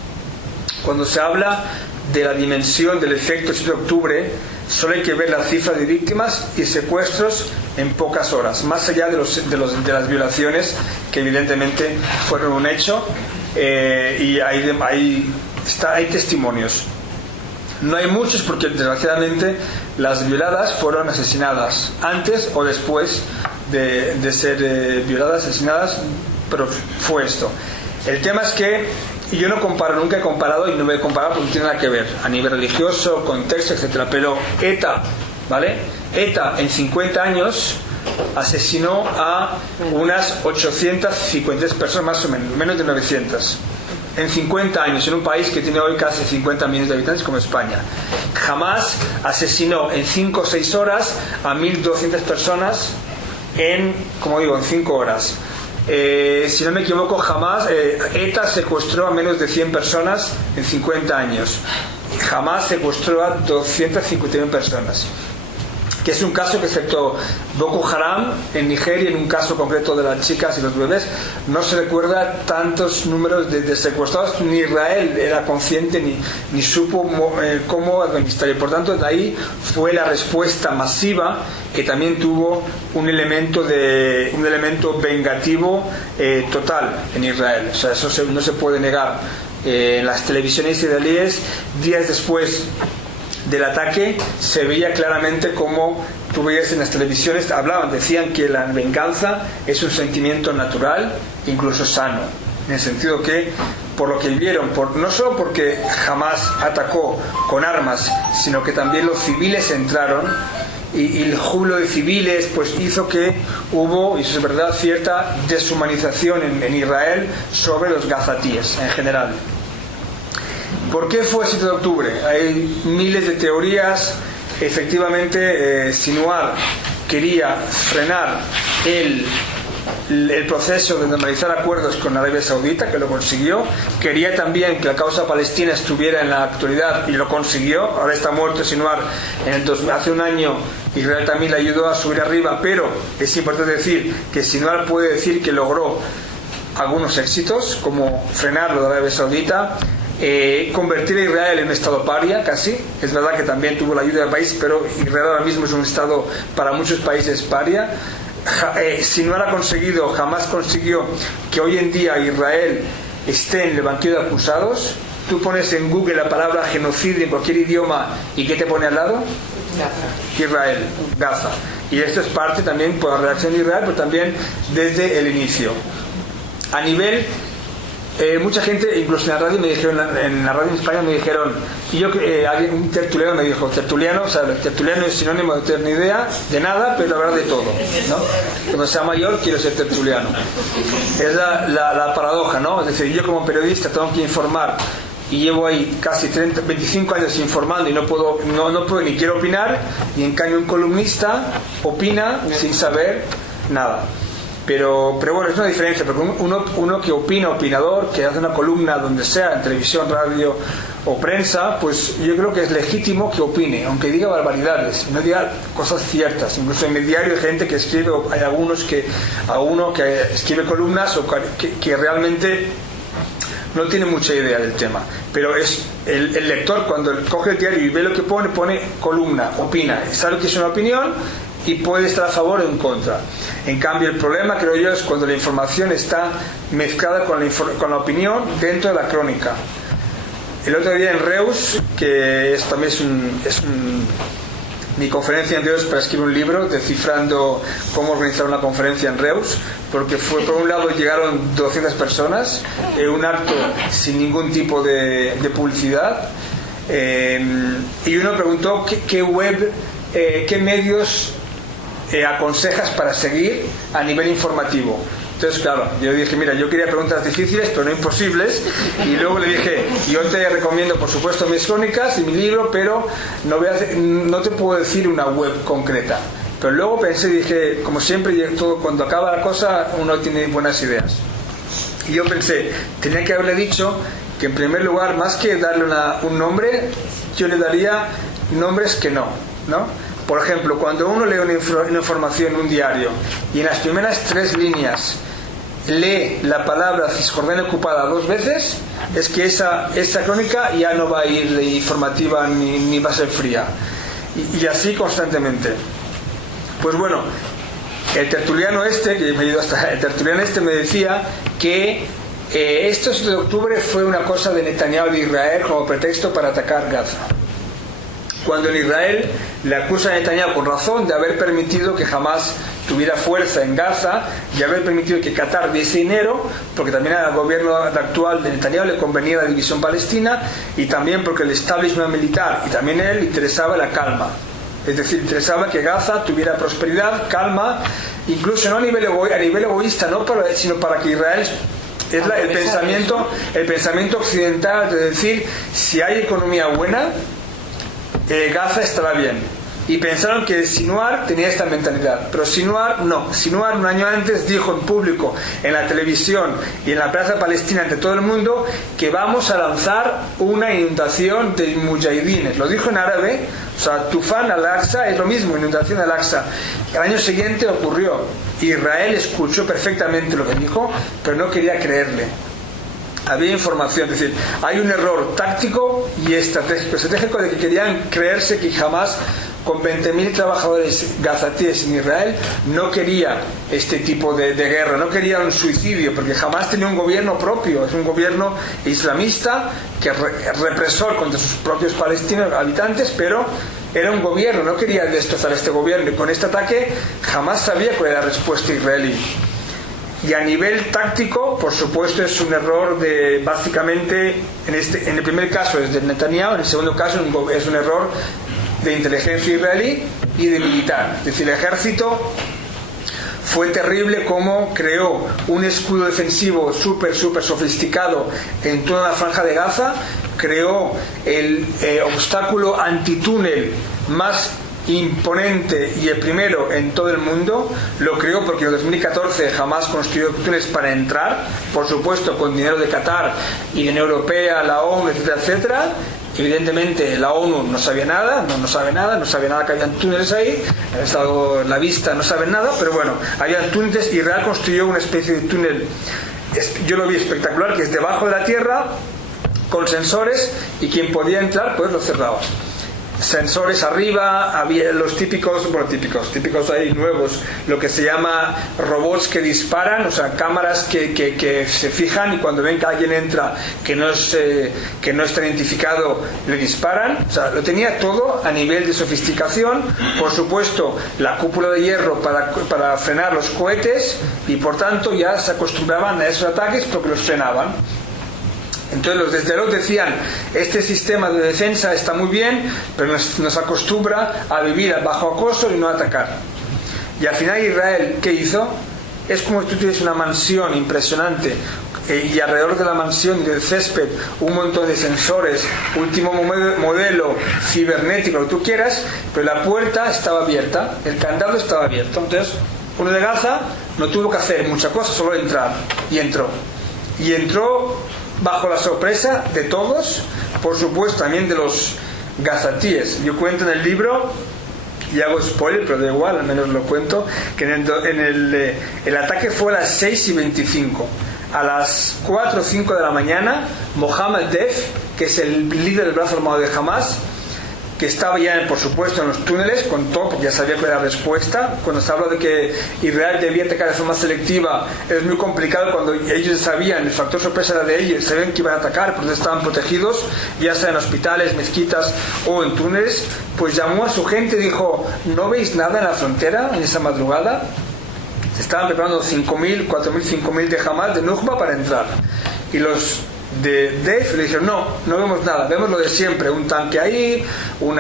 Cuando se habla de la dimensión del efecto 7 de octubre, solo hay que ver la cifra de víctimas y secuestros en pocas horas, más allá de las violaciones, que evidentemente fueron un hecho, y hay testimonios. No hay muchos, porque desgraciadamente las violadas fueron asesinadas antes o después de ser violadas, asesinadas, pero fue esto. El tema es que yo no comparo, nunca he comparado y no voy a comparar porque no tiene nada que ver a nivel religioso, contexto, etcétera. Pero ETA, ¿vale? ETA en 50 años asesinó a unas 853 personas, más o menos de 900. En 50 años, en un país que tiene hoy casi 50 millones de habitantes como España. Jamás asesinó en 5 o 6 horas a 1.200 personas en 5 horas. Si no me equivoco, jamás ETA secuestró a menos de 100 personas en 50 años. Jamás secuestró a 251 personas. Que es un caso que, excepto Boko Haram en Nigeria, en un caso concreto de las chicas y los bebés, no se recuerda tantos números de secuestrados. Ni Israel era consciente ni supo cómo administrar, y por tanto de ahí fue la respuesta masiva, que también tuvo un elemento vengativo total en Israel. O sea, eso no se puede negar. En las televisiones israelíes, días después del ataque, se veía claramente como tú veías en las televisiones, decían que la venganza es un sentimiento natural, incluso sano, en el sentido que, por lo que vieron, no solo porque jamás atacó con armas, sino que también los civiles entraron, y el júbilo de civiles pues hizo que hubo, y eso es verdad, cierta deshumanización en Israel sobre los gazatíes en general. ¿Por qué fue el 7 de octubre? Hay miles de teorías. Efectivamente, Sinwar quería frenar el proceso de normalizar acuerdos con Arabia Saudita, que lo consiguió. Quería también que la causa palestina estuviera en la actualidad, y lo consiguió. Ahora está muerto Sinwar. Hace un año Israel también le ayudó a subir arriba, pero es importante decir que Sinwar puede decir que logró algunos éxitos, como frenarlo de Arabia Saudita, convertir a Israel en un estado paria casi. Es verdad que también tuvo la ayuda del país, pero Israel ahora mismo es un estado para muchos países paria. Sinwar jamás consiguió que hoy en día Israel esté en el banquillo de acusados. Tú pones en Google la palabra genocidio en cualquier idioma, ¿y qué te pone al lado? Gaza. Israel, Gaza. Y esto es parte también por la reacción de Israel, pero también desde el inicio. A nivel mucha gente, incluso en la radio me dijeron, en la radio en España me dijeron, y yo alguien, un tertuliano me dijo, tertuliano, o sea, el tertuliano es sinónimo de tener ni idea de nada, pero hablar de todo, ¿no? Cuando sea mayor quiero ser tertuliano. Es la paradoja, ¿no? Es decir, yo como periodista tengo que informar y llevo ahí casi 25 años informando y no puedo ni quiero opinar, y en cambio un columnista opina sin saber nada. Pero bueno, es una diferencia, porque uno que opinador, que hace una columna donde sea, en televisión, radio o prensa, pues yo creo que es legítimo que opine, aunque diga barbaridades, no diga cosas ciertas. Incluso en mi diario hay gente que escribe, hay alguno que escribe columnas o que realmente no tiene mucha idea del tema. Pero es el lector, cuando coge el diario y ve lo que pone columna, opina, sabe que es una opinión y puede estar a favor o en contra. En cambio, el problema, creo yo, es cuando la información está mezclada con la opinión dentro de la crónica. El otro día en Reus, que también es mi conferencia en Reus para escribir un libro descifrando cómo organizar una conferencia en Reus, porque fue, por un lado llegaron 200 personas, un acto sin ningún tipo de publicidad, y uno preguntó qué web, qué medios aconsejas para seguir a nivel informativo. Entonces, claro, yo dije, mira, yo quería preguntas difíciles, pero no imposibles, y luego le dije, yo te recomiendo, por supuesto, mis crónicas y mi libro, pero no te puedo decir una web concreta. Pero luego pensé y dije, como siempre, cuando acaba la cosa, uno tiene buenas ideas. Y yo pensé, tenía que haberle dicho que, en primer lugar, más que darle un nombre, yo le daría nombres que ¿no? Por ejemplo, cuando uno lee una información en un diario y en las primeras 3 líneas lee la palabra Cisjordania ocupada 2 veces, es que esa crónica ya no va a ir de informativa ni va a ser fría. Y así constantemente. Pues bueno, el tertuliano me decía que este 7 de octubre fue una cosa de Netanyahu de Israel como pretexto para atacar Gaza. Cuando en Israel le acusa a Netanyahu con razón de haber permitido que Hamas tuviera fuerza en Gaza y haber permitido que Qatar diese dinero, porque también al gobierno actual de Netanyahu le convenía la división palestina, y también porque el establishment militar y también él le interesaba la calma. Es decir, interesaba que Gaza tuviera prosperidad, calma, incluso no a nivel egoísta, sino para que Israel... Es el pensamiento occidental de decir, si hay economía buena, Gaza estará bien. Y pensaron que Sinwar tenía esta mentalidad, pero Sinwar no. Sinwar un año antes dijo en público, en la televisión y en la plaza palestina ante todo el mundo, que vamos a lanzar una inundación de mujahidines. Lo dijo en árabe, o sea, Tufán al-Aqsa es lo mismo, inundación al-Aqsa. El año siguiente ocurrió. Israel escuchó perfectamente lo que dijo, pero no quería creerle. Había información, es decir, hay un error táctico y estratégico de que querían creerse que jamás, con 20.000 trabajadores gazatíes en Israel, no quería este tipo de guerra, no quería un suicidio, porque jamás tenía un gobierno propio, es un gobierno islamista que es represor contra sus propios palestinos habitantes, pero era un gobierno, no quería destrozar este gobierno, y con este ataque jamás sabía cuál era la respuesta israelí. Y a nivel táctico, por supuesto, es un error de, básicamente, en el primer caso es de Netanyahu, en el segundo caso es un error de inteligencia israelí y de militar. Es decir, el ejército fue terrible como creó un escudo defensivo súper sofisticado en toda la franja de Gaza, creó el obstáculo antitúnel más imponente y el primero en todo el mundo. Lo creó porque en 2014 jamás construyó túneles para entrar, por supuesto con dinero de Qatar y de la Unión Europea, la ONU, etcétera. Evidentemente la ONU no sabía nada, no sabe nada que habían túneles ahí, el Estado, la vista, no saben nada, pero bueno, habían túneles. y Israel construyó una especie de túnel, yo lo vi espectacular, que es debajo de la tierra, con sensores, y quien podía entrar pues lo cerraba. Sensores arriba, había los típicos ahí nuevos, lo que se llama robots que disparan, o sea, cámaras que se fijan y cuando ven que alguien entra que no está identificado, le disparan. O sea, lo tenía todo a nivel de sofisticación. Por supuesto, la cúpula de hierro para frenar los cohetes, y por tanto ya se acostumbraban a esos ataques porque los frenaban. Entonces los de Sderot decían, este sistema de defensa está muy bien, pero nos acostumbra a vivir bajo acoso y no a atacar. Y al final Israel, ¿qué hizo? Es como si tú tienes una mansión impresionante y alrededor de la mansión del césped un montón de sensores, último modelo, cibernético, lo que tú quieras, pero la puerta estaba abierta, el candado estaba abierto. Entonces uno de Gaza no tuvo que hacer mucha cosa, solo entrar, y entró bajo la sorpresa de todos, por supuesto también de los gazatíes. Yo cuento en el libro, y hago spoiler, pero da igual, al menos lo cuento, que el ataque fue a las 6:25. A las 4 o 5 de la mañana, Mohammed Deif, que es el líder del brazo armado de Hamas, que estaba ya, por supuesto, en los túneles, contó, porque ya sabía cuál era la respuesta. Cuando se habló de que Israel debía atacar de forma selectiva, es muy complicado cuando ellos sabían, el factor sorpresa era de ellos, sabían que iban a atacar porque estaban protegidos, ya sea en hospitales, mezquitas o en túneles. Pues llamó a su gente y dijo, ¿no veis nada en la frontera en esa madrugada? Se estaban preparando 5.000, 4.000, 5.000 de Hamas, de Nujma, para entrar. Y los de Deif le dijeron, no vemos nada, vemos lo de siempre, un tanque ahí, un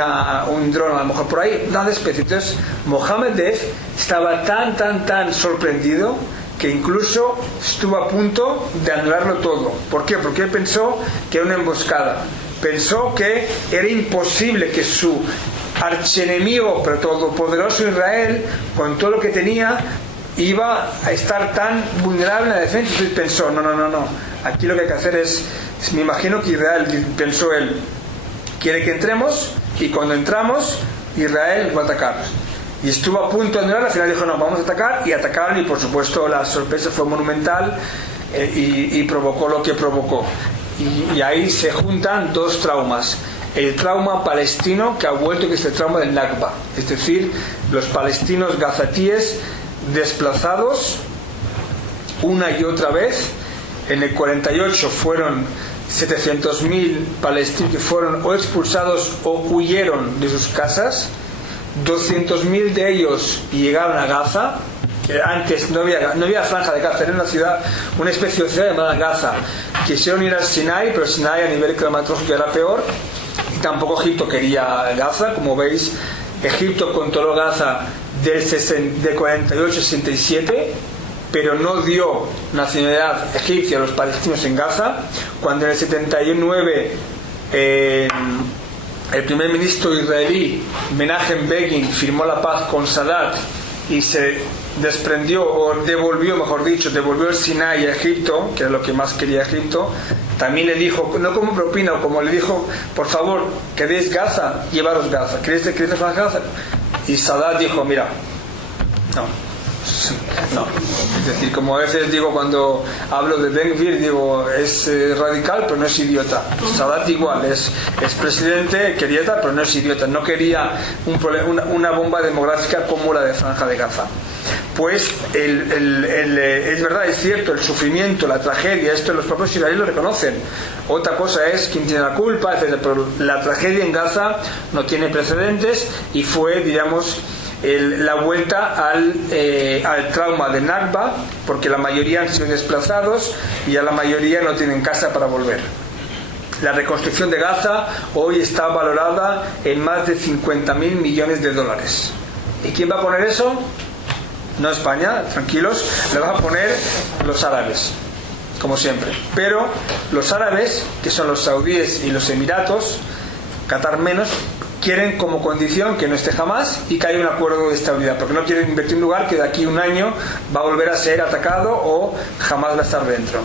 dron a lo mejor por ahí, nada especial. Entonces Mohammed Deif estaba tan sorprendido que incluso estuvo a punto de anularlo todo. ¿Por qué? Porque él pensó que era una emboscada, pensó que era imposible que su archienemigo, pero todopoderoso Israel, con todo lo que tenía, iba a estar tan vulnerable en la defensa. Entonces pensó, no, aquí lo que hay que hacer es, me imagino que Israel, pensó él, quiere que entremos, y cuando entramos Israel va a atacar, y estuvo a punto de anular. Al final dijo, no, vamos a atacar, y atacaron, y por supuesto la sorpresa fue monumental, y provocó lo que provocó, y ahí se juntan dos traumas: el trauma palestino, que ha vuelto, que es el trauma del Nakba, es decir, los palestinos gazatíes desplazados una y otra vez. En el 48 fueron 700.000 palestinos que fueron o expulsados o huyeron de sus casas. 200.000 de ellos llegaron a Gaza. Antes no había franja de Gaza, era una ciudad, una especie de ciudad llamada Gaza. Quisieron ir al Sinai, pero Sinai a nivel climatológico era peor, y tampoco Egipto quería Gaza. Como veis, Egipto controló Gaza del 48-67, pero no dio nacionalidad egipcia a los palestinos en Gaza. Cuando en el 79 el primer ministro israelí Menachem Begin firmó la paz con Sadat y se desprendió, o devolvió el Sinai a Egipto, que era lo que más quería Egipto, también le dijo, no como propina, o como le dijo, por favor, ¿queréis Gaza? Llevaros Gaza. ¿Queréis Gaza? Y Sadat dijo, mira, no. Es decir, como a veces digo cuando hablo de Ben Gvir, digo, es radical pero no es idiota. Sadat igual, es presidente, quería tal, pero no es idiota. No quería una bomba demográfica como la de Franja de Gaza. Pues es verdad, es cierto, el sufrimiento, la tragedia, esto los propios israelíes lo reconocen. Otra cosa es quién tiene la culpa, etc. Pero la tragedia en Gaza no tiene precedentes y fue, digamos, la vuelta al trauma de Nakba, porque la mayoría han sido desplazados y a la mayoría no tienen casa para volver. La reconstrucción de Gaza hoy está valorada en más de 50.000 millones de dólares. ¿Y quién va a poner eso? No España, tranquilos, lo van a poner los árabes, como siempre. Pero los árabes, que son los saudíes y los emiratos, Qatar menos, quieren como condición que no esté Hamas y que haya un acuerdo de estabilidad, porque no quieren invertir en un lugar que de aquí a un año va a volver a ser atacado o Hamas va a estar dentro.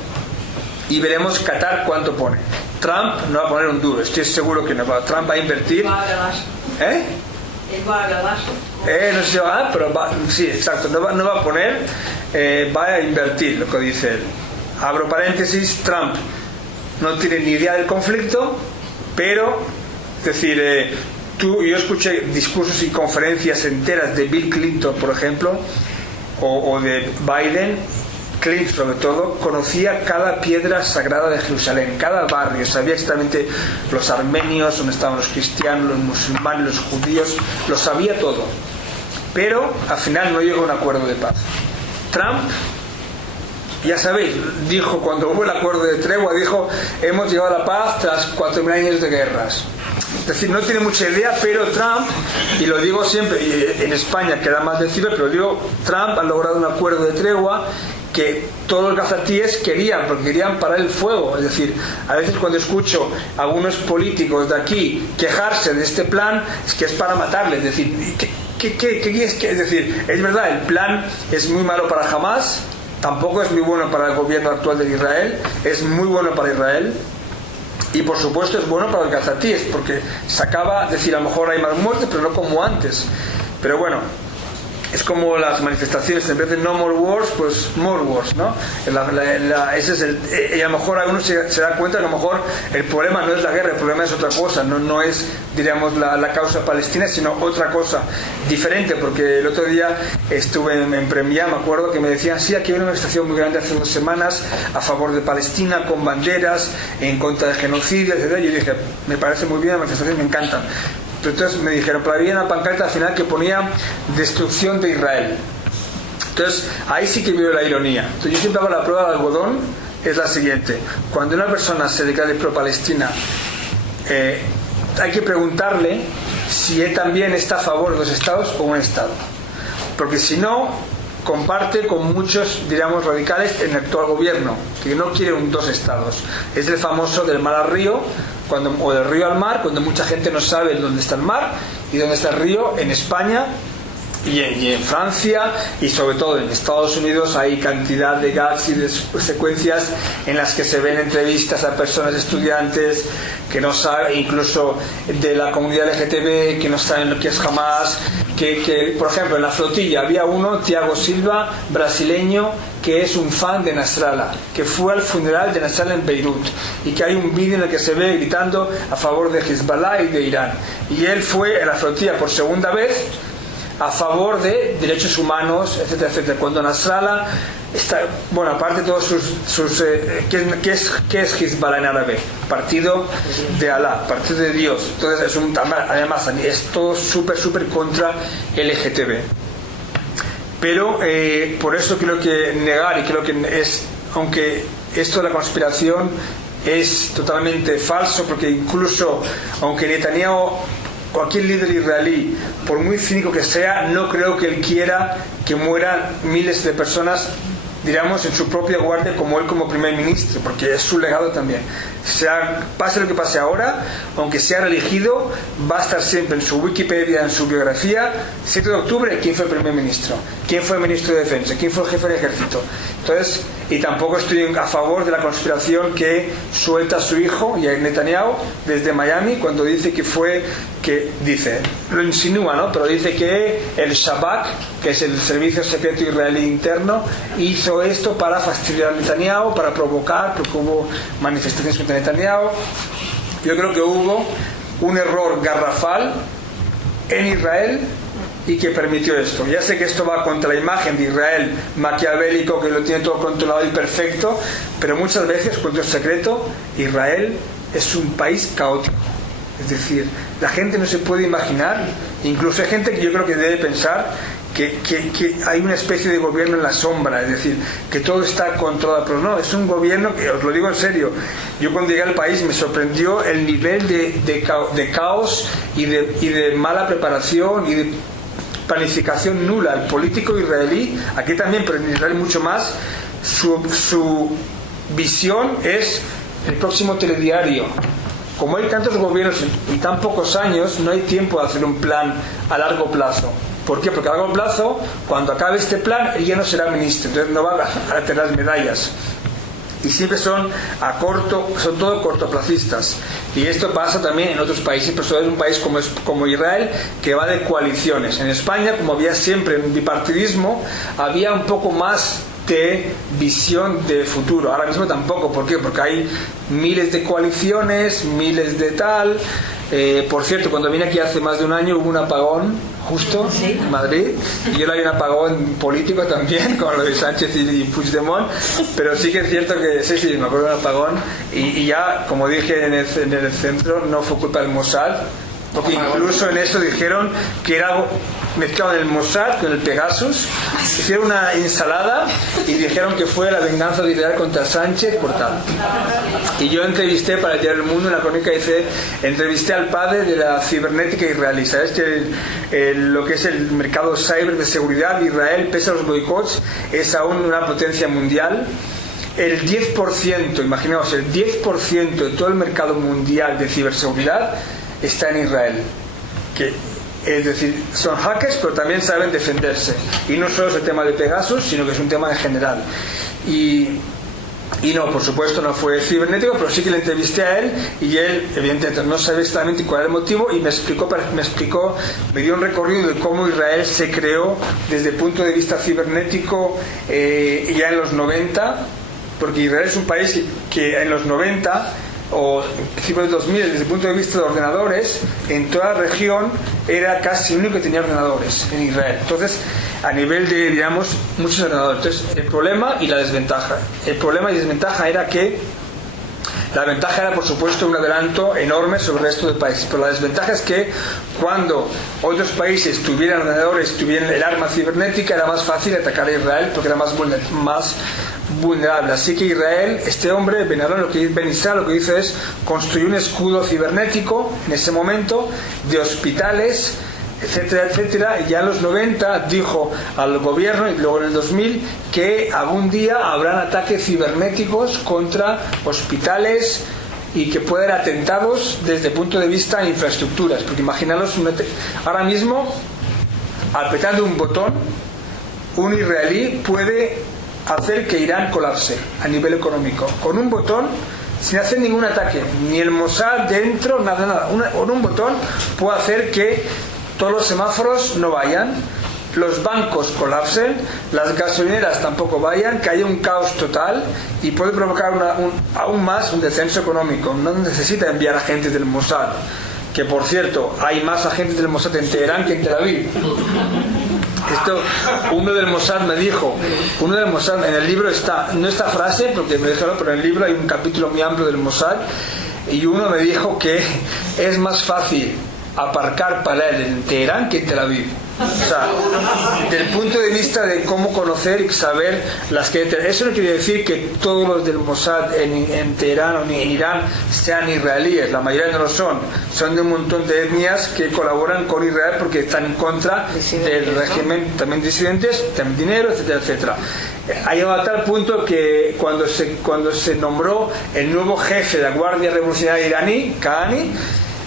Y veremos Qatar cuánto pone. Trump no va a poner un duro, estoy seguro que no va. Trump va a invertir. No sé, pero sí, exacto, no va a poner, va a invertir, lo que dice él. Abro paréntesis, Trump no tiene ni idea del conflicto, pero, es decir, yo escuché discursos y conferencias enteras de Bill Clinton, por ejemplo, o de Biden. Clinton, sobre todo, conocía cada piedra sagrada de Jerusalén, cada barrio, sabía exactamente los armenios, dónde estaban los cristianos, los musulmanes, los judíos, lo sabía todo. Pero al final no llegó a un acuerdo de paz. Trump ya sabéis, dijo cuando hubo el acuerdo de tregua, dijo, hemos llegado a la paz tras 4.000 años de guerras. Es decir, no tiene mucha idea, pero Trump, y lo digo siempre, y en España queda más decirlo, pero digo, Trump ha logrado un acuerdo de tregua que todos los gazatíes querían, porque querían parar el fuego. Es decir, a veces cuando escucho a algunos políticos de aquí quejarse de este plan, es que es para matarles. Es decir, ¿qué es? Es decir, es verdad, el plan es muy malo para Hamas, tampoco es muy bueno para el gobierno actual de Israel, es muy bueno para Israel. Y por supuesto es bueno para los gazatíes, porque se acaba, es decir, a lo mejor hay más muertes, pero no como antes. Pero bueno, es como las manifestaciones, en vez de no more wars, pues more wars, ¿no? Ese es y a lo mejor uno se da cuenta que a lo mejor el problema no es la guerra, el problema es otra cosa, no es, diríamos, la causa palestina, sino otra cosa diferente, porque el otro día estuve en Premiá, me acuerdo que me decían, sí, aquí hay una manifestación muy grande hace 2 semanas a favor de Palestina, con banderas, en contra de genocidio, etc. Y yo dije, me parece muy bien, las manifestaciones me encantan. Entonces me dijeron, pero había una pancarta al final que ponía destrucción de Israel. Entonces ahí sí que veo la ironía. Entonces yo siempre hago la prueba del algodón, es la siguiente: cuando una persona se declara pro-Palestina, hay que preguntarle si él también está a favor de 2 estados o un estado, porque si no, comparte con muchos, diríamos, radicales en el actual gobierno, que no quieren 2 estados. Es el famoso del mar al río, o del río al mar, cuando mucha gente no sabe dónde está el mar y dónde está el río. En España y en Francia y sobre todo en Estados Unidos hay cantidad de gags y de secuencias en las que se ven entrevistas a personas, estudiantes que no saben, incluso de la comunidad LGTB, que no saben lo que es Hamas, que por ejemplo en la flotilla había uno, Thiago Silva, brasileño, que es un fan de Nasrallah, que fue al funeral de Nasrallah en Beirut, y que hay un vídeo en el que se ve gritando a favor de Hezbollah y de Irán, y él fue en la flotilla por segunda vez a favor de derechos humanos, etcétera, etcétera. Cuando Nasrallah está, bueno, aparte de todos sus ¿qué es Hezbollah en árabe? Partido de Alá, partido de Dios. Entonces además es todo súper contra LGTB. Pero por eso creo que negar, y creo que es, aunque esto de la conspiración es totalmente falso, porque incluso aunque Netanyahu, cualquier líder israelí, por muy cínico que sea, no creo que él quiera que mueran miles de personas, diríamos, en su propia guardia, como él como primer ministro, porque es su legado también. Pase lo que pase ahora, aunque sea reelegido, va a estar siempre en su Wikipedia, en su biografía, 7 de octubre, ¿quién fue el primer ministro? ¿Quién fue el ministro de Defensa? ¿Quién fue el jefe del ejército? Entonces, y tampoco estoy a favor de la conspiración que suelta a su hijo, Yair Netanyahu, desde Miami, cuando dice lo insinúa, ¿no? Pero dice que el Shabak, que es el servicio secreto israelí interno, hizo esto para fastidiar a Netanyahu, para provocar, porque hubo manifestaciones contra Netanyahu. Yo creo que hubo un error garrafal en Israel y que permitió esto. Ya sé que esto va contra la imagen de Israel maquiavélico, que lo tiene todo controlado y perfecto, pero muchas veces, cuando es secreto, Israel es un país caótico. Es decir, la gente no se puede imaginar, incluso hay gente que yo creo que debe pensar que hay una especie de gobierno en la sombra, es decir, que todo está controlado, pero no, es un gobierno que, os lo digo en serio, yo cuando llegué al país me sorprendió el nivel de caos y de mala preparación y de planificación nula. El político israelí, aquí también, pero en Israel mucho más, su visión es el próximo telediario. Como hay tantos gobiernos en tan pocos años, no hay tiempo de hacer un plan a largo plazo. ¿Por qué? Porque a largo plazo, cuando acabe este plan, él ya no será ministro, entonces no va a tener las medallas. Y siempre son todo cortoplacistas. Y esto pasa también en otros países, pero sobre todo en un país como Israel, que va de coaliciones. En España, como había siempre un bipartidismo, había un poco más de visión de futuro. Ahora mismo tampoco. ¿Por qué? Porque hay miles de coaliciones, miles de tal. Por cierto, cuando vine aquí hace más de un año hubo un apagón justo en Madrid, y ahora hay un apagón político también, como lo de Sánchez y Puigdemont, pero sí que es cierto que sí, me acuerdo de un apagón, y ya, como dije en el centro, no fue culpa del Mossad, Porque incluso en eso dijeron que era algo mezclado en el Mossad con el Pegasus. Hicieron una ensalada y dijeron que fue la venganza de Israel contra Sánchez por tal. Y yo entrevisté para el Diario El Mundo, en la crónica dice, entrevisté al padre de la cibernética israelí. ¿Sabes que lo que es el mercado cyber de seguridad de Israel, pese a los boicots, es aún una potencia mundial? El 10%, imaginaos, el 10% de todo el mercado mundial de ciberseguridad está en Israel. Es decir, son hackers, pero también saben defenderse. Y no solo es el tema de Pegasus, sino que es un tema en general. Y no, por supuesto, no fue cibernético, pero sí que le entrevisté a él y él, evidentemente, no sabía exactamente cuál era el motivo y me dio un recorrido de cómo Israel se creó desde el punto de vista cibernético ya en los 90, porque Israel es un país que en los 90 o principios de 2000, desde el punto de vista de ordenadores, en toda la región era casi el único que tenía ordenadores en Israel. Entonces, a nivel de, digamos, muchos ordenadores. Entonces, el problema y la desventaja. El problema y desventaja era que la ventaja era, por supuesto, un adelanto enorme sobre el resto del país. Pero la desventaja es que cuando otros países tuvieran ordenadores, tuvieran el arma cibernética, era más fácil atacar a Israel porque era más vulnerable. Así que Israel, este hombre, Ben Israel, lo que hizo es construir un escudo cibernético en ese momento de hospitales, etcétera, etcétera. Y ya en los 90 dijo al gobierno, y luego en el 2000, que algún día habrán ataques cibernéticos contra hospitales y que pueden haber atentados desde el punto de vista de infraestructuras. Porque imaginaros, ahora mismo, apretando un botón, un israelí puede hacer que Irán colapse a nivel económico. Con un botón, sin hacer ningún ataque, ni el Mossad dentro, nada. Con un botón puede hacer que todos los semáforos no vayan, los bancos colapsen, las gasolineras tampoco vayan, que haya un caos total y puede provocar aún más un descenso económico. No necesita enviar agentes del Mossad, que por cierto, hay más agentes del Mossad en Teherán que en Tel Aviv. Uno del Mossad me dijo, en el libro está, no esta frase, porque me dijeron, pero en el libro hay un capítulo muy amplio del Mossad, y uno me dijo que es más fácil aparcar para él en Teherán que en Tel Aviv. O sea, del punto de vista de cómo conocer y saber las que... Eso no quiere decir que todos los del Mossad en Teherán o en Irán sean israelíes. La mayoría no lo son. Son de un montón de etnias que colaboran con Israel porque están en contra del régimen, también disidentes, también dinero, etcétera, etcétera. Ha llegado a tal punto que cuando se nombró el nuevo jefe de la Guardia Revolucionaria iraní, Kahani,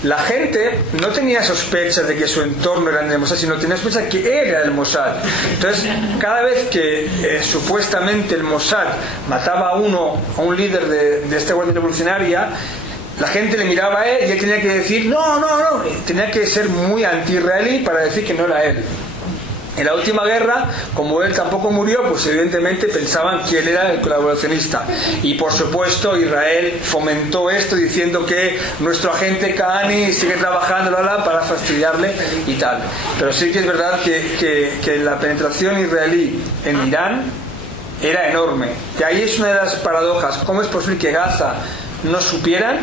la gente no tenía sospechas de que su entorno era del Mossad, sino tenía sospechas de que él era del Mossad. Entonces, cada vez que supuestamente el Mossad mataba a un líder de esta guardia revolucionaria, la gente le miraba a él y él tenía que decir no, tenía que ser muy anti-israelí para decir que no era él. En la última guerra, como él tampoco murió, pues evidentemente pensaban que él era el colaboracionista. Y por supuesto Israel fomentó esto diciendo que nuestro agente Kahani sigue trabajando para fastidiarle y tal. Pero sí que es verdad que la penetración israelí en Irán era enorme. Y ahí es una de las paradojas. ¿Cómo es posible que Gaza no supieran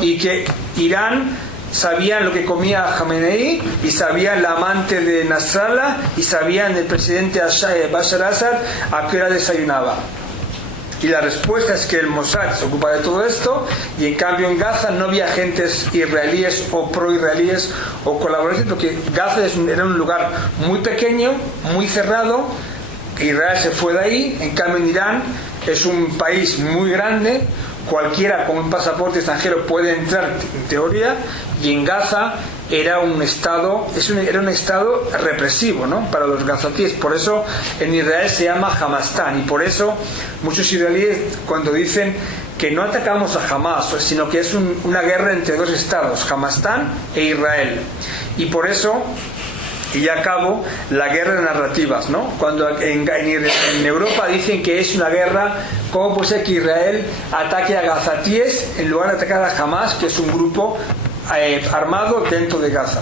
y que Irán sabían lo que comía Khamenei y sabían la amante de Nasrallah y sabían el presidente Bashar al-Assad a qué hora desayunaba? Y la respuesta es que el Mossad se ocupa de todo esto y en cambio en Gaza no había agentes israelíes o pro-israelíes o colaboradores, porque Gaza era un lugar muy pequeño, muy cerrado. Israel se fue de ahí. En cambio en Irán es un país muy grande, cualquiera con un pasaporte extranjero puede entrar en teoría, y en Gaza era un estado represivo, ¿no?, para los gazatíes. Por eso en Israel se llama Hamastán, y por eso muchos israelíes cuando dicen que no atacamos a Hamas, sino que es una guerra entre dos estados, Hamastán e Israel. Y por eso, y ya acabo, la guerra de narrativas, ¿no? Cuando en Europa dicen que es una guerra, ¿cómo puede ser que Israel ataque a gazatíes en lugar de atacar a Hamas, que es un grupo armado dentro de Gaza?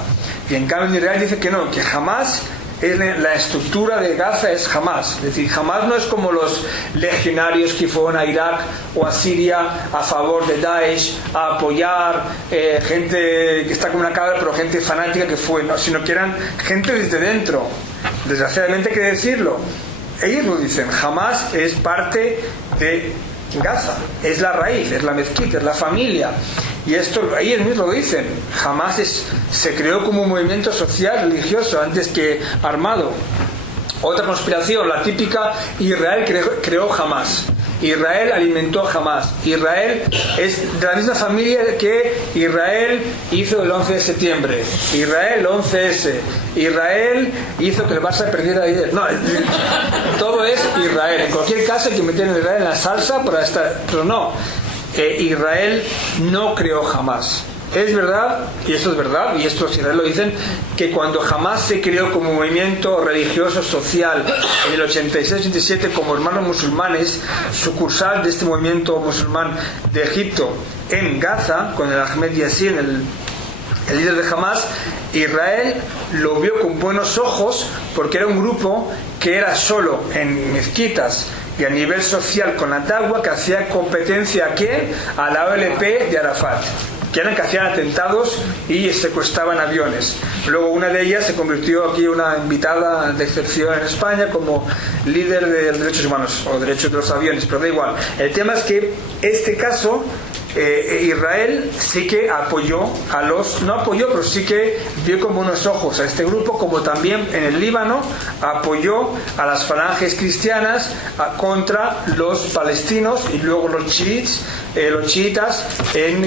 Y en cambio en Israel dice que no, que Hamas la estructura de Gaza es Hamas. Es decir, Hamas no es como los legionarios que fueron a Irak o a Siria a favor de Daesh, a apoyar gente que está como una cabra, pero gente fanática que fue, ¿no? Sino que eran gente desde dentro. Desgraciadamente hay que decirlo. Ellos lo dicen, Hamas es parte de Gaza, es la raíz, es la mezquita, es la familia. Y esto ellos mismos lo dicen. Hamas se creó como un movimiento social, religioso, antes que armado. Otra conspiración, la típica: Israel creó Hamas, Israel alimentó Hamas, Israel es de la misma familia que Israel hizo el 11 de septiembre, Israel el 11S, Israel hizo que el Barça perdiera ayer. No, todo es Israel. En cualquier caso hay que meter a Israel en la salsa para estar, pero no. Israel no creó Hamas. Es verdad, y esto es verdad, y esto los israelíes lo dicen, que cuando Hamas se creó como movimiento religioso social en el 86-87 como hermanos musulmanes, sucursal de este movimiento musulmán de Egipto en Gaza, con el Ahmed Yassin, el líder de Hamas, Israel lo vio con buenos ojos porque era un grupo que era solo en mezquitas y a nivel social con la Dawah, que hacía competencia a la OLP de Arafat, que eran que hacían atentados y secuestraban aviones. Luego una de ellas se convirtió aquí una invitada de excepción en España como líder de derechos humanos o derechos de los aviones, pero da igual. El tema es que este caso Israel sí que apoyó no apoyó, pero sí que vio con buenos ojos a este grupo, como también en el Líbano apoyó a las falanges cristianas contra los palestinos y luego los chiitas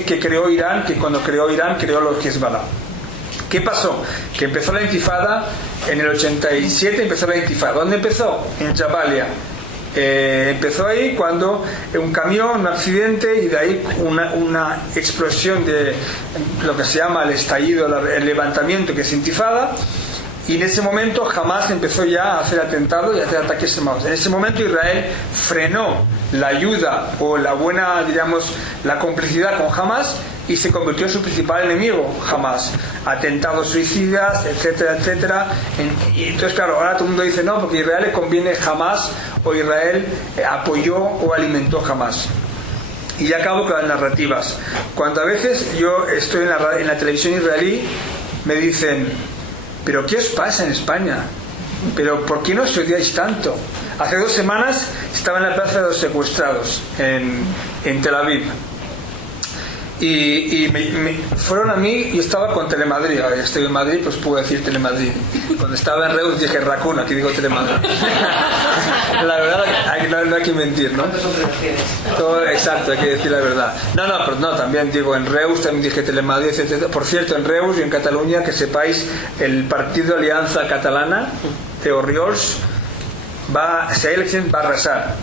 que creó Irán, que cuando creó Irán creó los Hezbollah. ¿Qué pasó? Que empezó la intifada en el 87, empezó la intifada. ¿Dónde empezó? En Jabalia. Empezó ahí cuando un camión, un accidente, y de ahí una explosión de lo que se llama el estallido, el levantamiento, que es intifada. Y en ese momento Hamas empezó ya a hacer atentados y a hacer ataques armados. En ese momento Israel frenó la ayuda o la buena, diríamos, la complicidad con Hamas y se convirtió en su principal enemigo, Hamas. Atentados suicidas, etcétera, etcétera. Y entonces, claro, ahora todo el mundo dice no, porque a Israel le conviene Hamas o Israel apoyó o alimentó Hamas. Y ya acabo con las narrativas. Cuando a veces yo estoy en la televisión israelí, me dicen: ¿pero qué os pasa en España? ¿Pero por qué no os odiáis tanto? Hace 2 semanas estaba en la plaza de los secuestrados en Tel Aviv. Y fueron a mí y estaba con Telemadrid. Ahora estoy en Madrid, pues puedo decir Telemadrid. Cuando estaba en Reus dije Racuna, aquí digo Telemadrid. La verdad, no hay que mentir, ¿no? Todo, exacto, hay que decir la verdad. No, también digo en Reus, también dije Telemadrid, etc. Por cierto, en Reus y en Cataluña, que sepáis, el partido Alianza Catalana de Orriols si hay elecciones, va a arrasar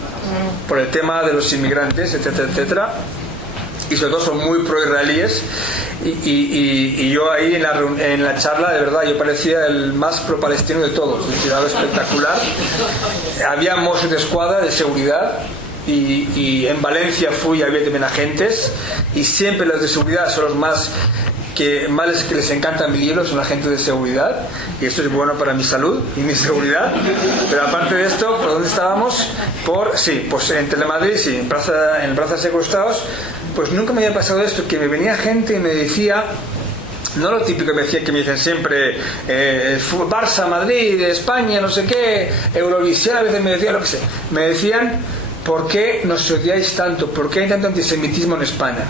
por el tema de los inmigrantes, etcétera, etcétera. Y sobre todo son muy pro-israelíes y yo ahí en la charla, de verdad, yo parecía el más pro-palestino de todos. Es decir, algo espectacular. Había Mossos de Escuadra de seguridad y en Valencia había también agentes, y siempre los de seguridad son los más que les encantan mi libro, son agentes de seguridad, y esto es bueno para mi salud y mi seguridad. Pero aparte de esto, ¿por dónde estábamos? Pues en Telemadrid, sí, en el Plaza de Secuestrados. Pues nunca me había pasado esto, que me venía gente y me decía, no lo típico que me dicen siempre, Barça, Madrid, España, no sé qué, Eurovisión, a veces me decían lo que sé. Me decían: ¿por qué nos odiáis tanto? ¿Por qué hay tanto antisemitismo en España?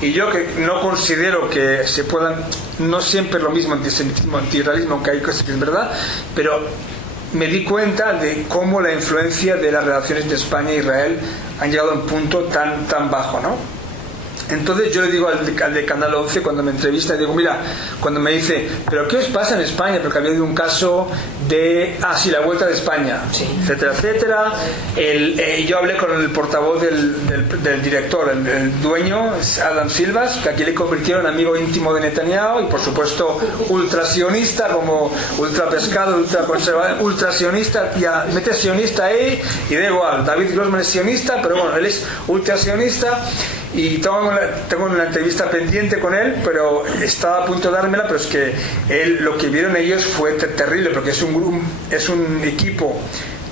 Y yo, que no considero que se puedan, no siempre es lo mismo antisemitismo, antiisraelismo, aunque hay cosas que es verdad, pero me di cuenta de cómo la influencia de las relaciones de España e Israel han llegado a un punto tan bajo, ¿no? Entonces yo le digo al de Canal 11 cuando me entrevista, le digo: mira, cuando me dice, ¿pero qué os pasa en España? Porque había habido un caso de, la Vuelta de España, sí, etcétera, etcétera. Yo hablé con el portavoz del director, el dueño, Adam Silvas, que aquí le convirtieron en amigo íntimo de Netanyahu, y por supuesto ultrasionista, como ultrapescado, ultraconservador, ultrasionista, ya mete sionista ahí, y da igual, David Grossman es sionista, pero bueno, él es ultrasionista. y tengo una entrevista pendiente con él, pero estaba a punto de dármela, pero es que lo que vieron ellos fue terrible, porque es un equipo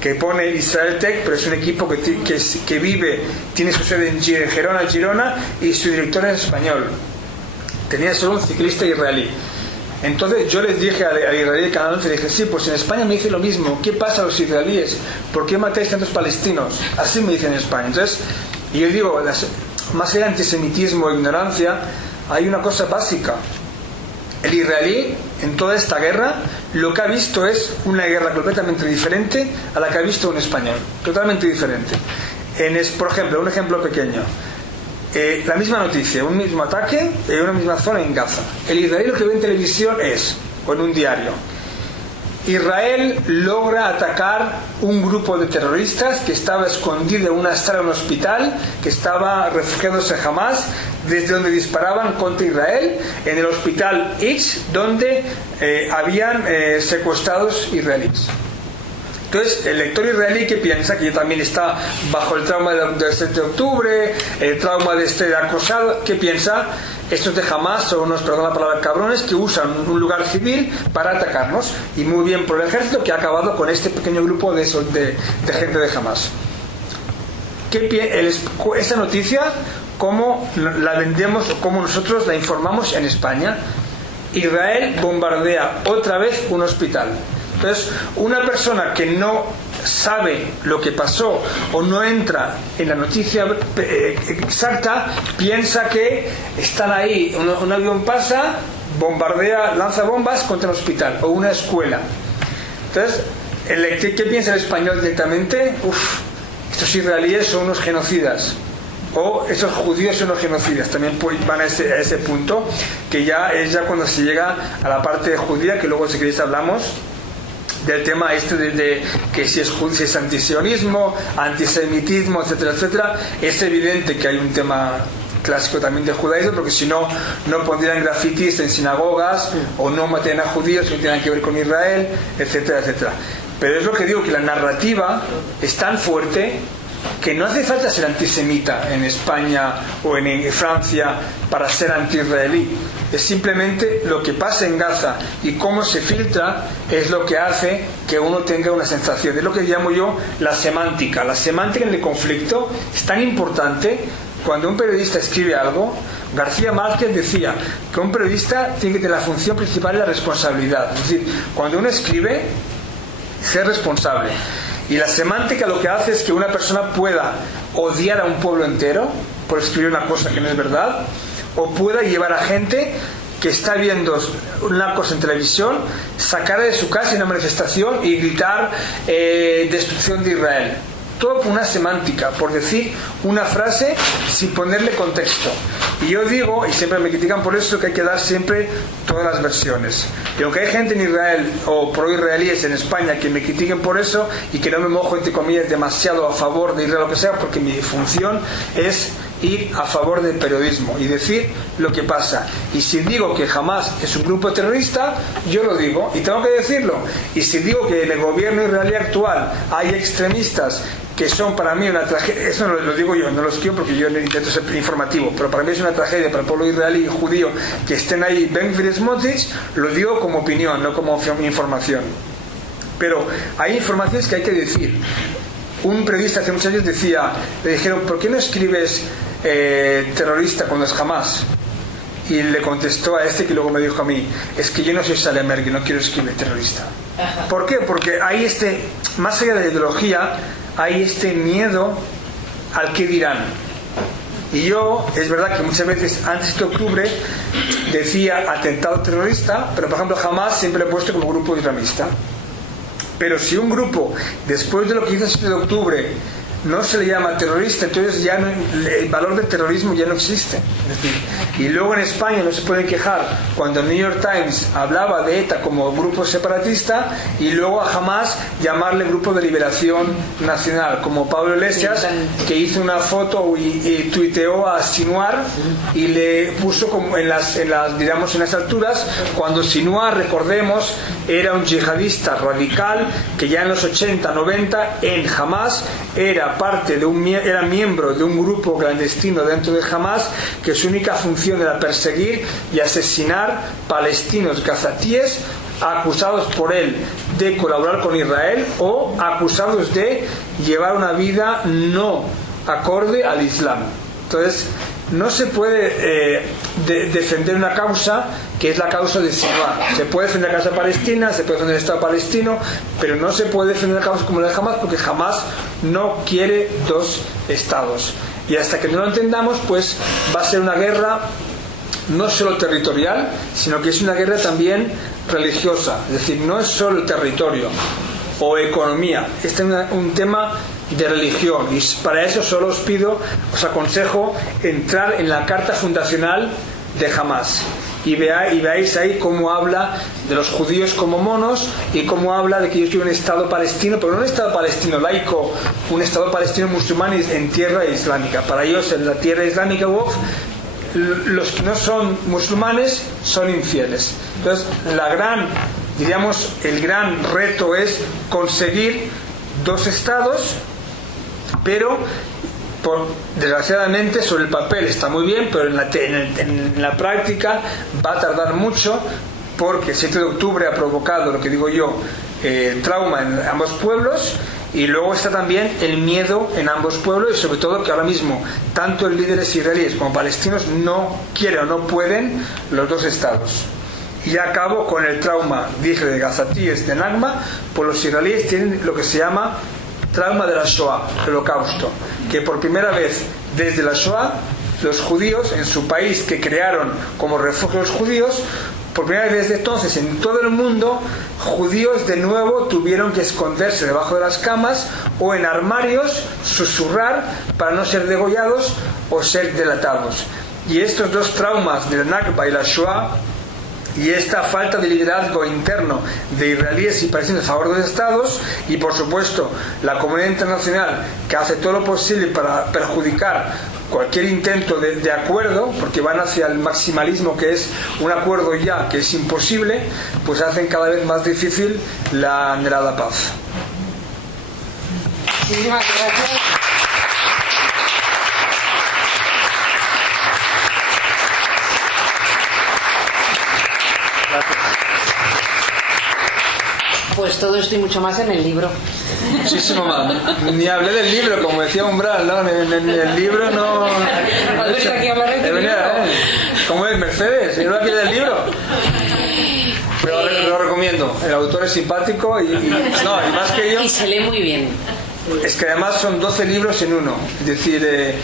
que pone Israel Tech, pero es un equipo que vive, tiene su sede en Girona, y su director es español. Tenía solo un ciclista israelí. Entonces yo les dije al israelí de Canal 11, dije, sí, pues en España me dice lo mismo. ¿Qué pasa a los israelíes? ¿Por qué matáis tantos palestinos? Así me dicen en España. Entonces, y yo digo, más allá de antisemitismo e ignorancia, hay una cosa básica. El israelí, en toda esta guerra, lo que ha visto es una guerra completamente diferente a la que ha visto un español. Totalmente diferente. Por ejemplo, un ejemplo pequeño. La misma noticia, un mismo ataque en una misma zona en Gaza. El israelí lo que ve en televisión o en un diario, Israel logra atacar un grupo de terroristas que estaba escondido en una sala de un hospital, que estaba refugiados en Hamas, desde donde disparaban contra Israel, en el hospital X, donde habían secuestrados israelíes. Entonces, el lector israelí que piensa que también está bajo el trauma del 7 de octubre, el trauma de este acosado, ¿qué piensa? Estos de Hamas son unos, perdón la palabra, cabrones que usan un lugar civil para atacarnos, y muy bien por el ejército que ha acabado con este pequeño grupo de gente de Hamas. Esa noticia, ¿cómo la vendemos o cómo nosotros la informamos en España? Israel bombardea otra vez un hospital. Entonces, una persona que no sabe lo que pasó o no entra en la noticia exacta, piensa que están ahí, un avión pasa, bombardea, lanza bombas contra un hospital o una escuela. Entonces, ¿qué piensa el español directamente? Estos israelíes son unos genocidas, o esos judíos son unos genocidas. También van a ese punto, que ya es cuando se llega a la parte judía, que luego si queréis hablamos del tema de que si es antisionismo, antisemitismo, etcétera, etcétera. Es evidente que hay un tema clásico también de judaísmo, porque si no, no pondrían grafitis en sinagogas, o no maten a judíos que no tienen que ver con Israel, etcétera, etcétera. Pero es lo que digo, que la narrativa es tan fuerte que no hace falta ser antisemita en España o en Francia para ser anti-israelí. Es simplemente lo que pasa en Gaza y cómo se filtra es lo que hace que uno tenga una sensación. Es lo que llamo yo la semántica. La semántica en el conflicto es tan importante. Cuando un periodista escribe algo, García Márquez decía que un periodista tiene que tener la función principal de la responsabilidad. Es decir, cuando uno escribe, ser responsable. Y la semántica lo que hace es que una persona pueda odiar a un pueblo entero por escribir una cosa que no es verdad, o pueda llevar a gente que está viendo una cosa en televisión, sacarla de su casa en una manifestación y gritar destrucción de Israel. Todo por una semántica, por decir una frase sin ponerle contexto. Y yo digo, y siempre me critican por eso, que hay que dar siempre todas las versiones. Y aunque hay gente en Israel o pro-israelíes en España que me critiquen por eso y que no me mojo, entre comillas, demasiado a favor de Israel o lo que sea, porque mi función es ir a favor del periodismo y decir lo que pasa. Y si digo que Hamas es un grupo terrorista, yo lo digo y tengo que decirlo. Y si digo que en el gobierno israelí actual hay extremistas que son para mí una tragedia, eso no lo digo yo, no los quiero porque yo intento ser informativo, pero para mí es una tragedia para el pueblo israelí y judío que estén ahí Ben-Gvir y Smotrich, lo digo como opinión, no como información. Pero hay informaciones que hay que decir. Un periodista hace muchos años le dijeron, ¿por qué no escribes terrorista cuando es Hamas? Y le contestó a este, que luego me dijo a mí, es que yo no soy Salemer, que no quiero escribir terrorista. ¿Por qué? Porque hay más allá de la ideología, hay este miedo al que dirán. Y yo, es verdad que muchas veces antes de octubre decía atentado terrorista, pero por ejemplo Hamas siempre lo he puesto como grupo islamista. Pero si un grupo, después de lo que hizo el 7 de octubre, no se le llama terrorista, entonces ya el valor del terrorismo ya no existe. Es decir, y luego en España no se pueden quejar cuando el New York Times hablaba de ETA como grupo separatista y luego a Hamas llamarle Grupo de Liberación Nacional, como Pablo Iglesias, que hizo una foto y tuiteó a Sinwar y le puso como en las alturas, cuando Sinwar, recordemos, era un yihadista radical que ya en los 80, 90 en Hamas era era miembro de un grupo clandestino dentro de Hamas, que su única función era perseguir y asesinar palestinos gazatíes acusados por él de colaborar con Israel o acusados de llevar una vida no acorde al Islam. Entonces, no se puede defender una causa que es la causa de Sinwar. Se puede defender la causa palestina, se puede defender el Estado palestino, pero no se puede defender una causa como la de Hamas, porque Hamas no quiere dos estados. Y hasta que no lo entendamos, pues va a ser una guerra no solo territorial, sino que es una guerra también religiosa. Es decir, no es solo el territorio o economía, este es un tema de religión, y para eso solo os aconsejo entrar en la carta fundacional de Hamas y veáis ahí cómo habla de los judíos como monos y cómo habla de que ellos quieren un Estado palestino, pero no un Estado palestino laico, un Estado palestino musulmán en tierra islámica. Para ellos en la tierra islámica los que no son musulmanes son infieles. Entonces el gran reto es conseguir dos estados, pero desgraciadamente sobre el papel está muy bien, pero en la práctica va a tardar mucho, porque el 7 de octubre ha provocado, lo que digo yo, trauma en ambos pueblos, y luego está también el miedo en ambos pueblos, y sobre todo que ahora mismo tanto los líderes israelíes como palestinos no quieren o no pueden los dos estados. Y acabo con el trauma, dije, de gazatíes de Nakba, pues los israelíes tienen lo que se llama trauma de la Shoah, el Holocausto, que por primera vez desde la Shoah los judíos en su país, que crearon como refugio los judíos, por primera vez desde entonces en todo el mundo, judíos de nuevo tuvieron que esconderse debajo de las camas o en armarios, susurrar para no ser degollados o ser delatados. Y estos dos traumas de la Nakba y la Shoah, y esta falta de liderazgo interno de israelíes y palestinos a favor de los estados, y por supuesto la comunidad internacional, que hace todo lo posible para perjudicar cualquier intento de acuerdo, porque van hacia el maximalismo, que es un acuerdo ya que es imposible, pues hacen cada vez más difícil la anhelada paz. Muchísimas gracias. Pues todo esto y mucho más en el libro. Muchísimo más. Ni hablé del libro, como decía Umbral, ¿no? En el libro no. ¿Has venido aquí a hablar de libro? ¿Cómo es Mercedes? ¿Y no aquí del libro? Pero lo recomiendo. El autor es simpático y más que yo. Y se lee muy bien. Es que además son 12 libros en uno. Es decir,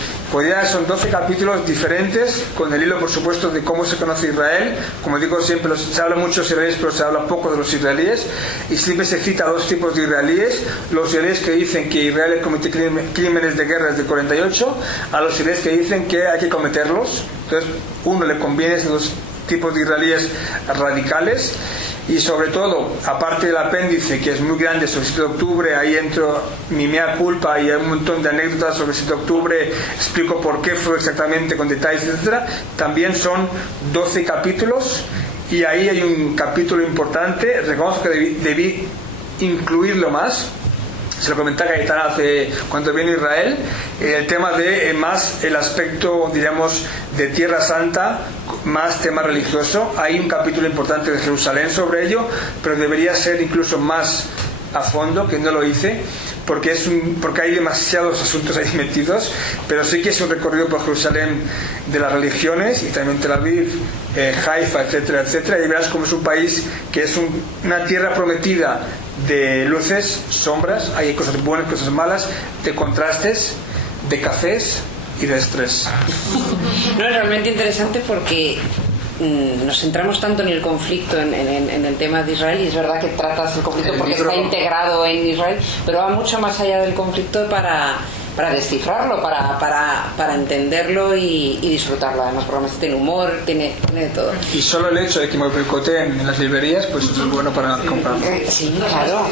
son 12 capítulos diferentes, con el hilo, por supuesto, de cómo se conoce Israel. Como digo siempre, se habla mucho de los israelíes, pero se habla poco de los israelíes. Y siempre se cita a dos tipos de israelíes: los israelíes que dicen que Israel comete crímenes de guerra desde 48, a los israelíes que dicen que hay que cometerlos. Entonces, uno le conviene esos dos tipos de israelíes radicales. Y sobre todo, aparte del apéndice, que es muy grande, sobre el 7 de octubre, ahí entro mi mea culpa y hay un montón de anécdotas sobre el 7 de octubre, explico por qué fue exactamente con detalles, etc. También son 12 capítulos, y ahí hay un capítulo importante, reconozco que debí incluirlo más. Se lo comentaba Cayetana cuando vino a Israel, el tema de más el aspecto, diríamos, de Tierra Santa, más tema religioso. Hay un capítulo importante de Jerusalén sobre ello, pero debería ser incluso más a fondo, que no lo hice, porque hay demasiados asuntos ahí metidos, pero sí que es un recorrido por Jerusalén de las religiones, y también Tel Aviv, Haifa, etcétera, etcétera, y verás cómo es un país que es una tierra prometida de luces, sombras, hay cosas buenas, cosas malas, de contrastes, de cafés y de estrés. No, es realmente interesante porque nos centramos tanto en el conflicto, en el tema de Israel, y es verdad que tratas el conflicto porque está integrado en Israel, pero va mucho más allá del conflicto para descifrarlo, para entenderlo y disfrutarlo. Además, porque tiene humor, tiene de todo. Y solo el hecho de que me boicoteen en las librerías, pues eso es bueno para comprarlo. Sí, claro.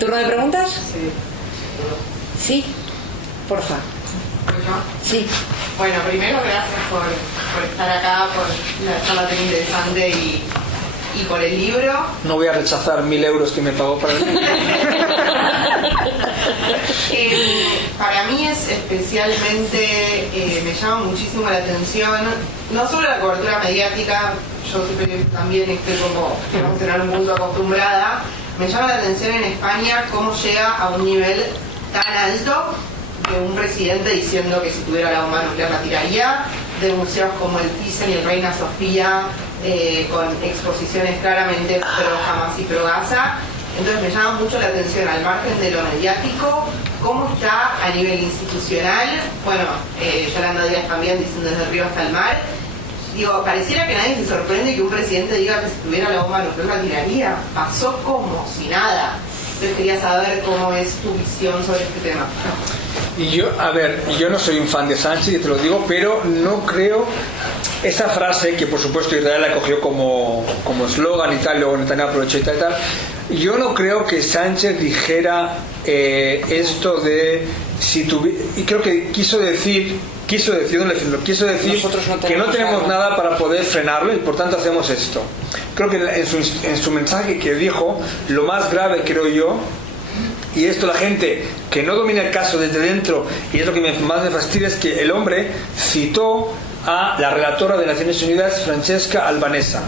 ¿Turno de preguntas? Sí, porfa. Sí. Bueno, primero gracias por estar acá, por la charla tan interesante y por el libro. No voy a rechazar 1.000 euros que me pagó para el libro. Para mí es especialmente, me llama muchísimo la atención, no solo la cobertura mediática, yo siempre también estoy como, vamos a tener un mundo acostumbrada, me llama la atención en España cómo llega a un nivel tan alto de un presidente diciendo que si tuviera la bomba nuclear la tiraría, de museos como el Thyssen y el Reina Sofía, con exposiciones claramente pro Hamas y pro Gaza. Entonces me llama mucho la atención, al margen de lo mediático, cómo está a nivel institucional. Bueno, Yolanda Díaz también diciendo desde el río hasta el mar. Digo, pareciera que nadie se sorprende que un presidente diga que si tuviera la bomba nuclear la tiraría. Pasó como si nada. Entonces quería saber cómo es tu visión sobre este tema. Y yo, a ver, yo no soy un fan de Sánchez, y te lo digo, pero no creo esa frase que por supuesto Israel la cogió como eslogan y tal, luego Netanyahu aprovechó y tal. Yo no creo que Sánchez dijera esto de si tuviera, y creo que quiso decir que no tenemos nada para poder frenarlo y por tanto hacemos esto. Creo que en su mensaje que dijo, lo más grave, creo yo, y esto la gente que no domina el caso desde dentro, y es lo que más me fastidia, es que el hombre citó a la relatora de Naciones Unidas, Francesca Albanese,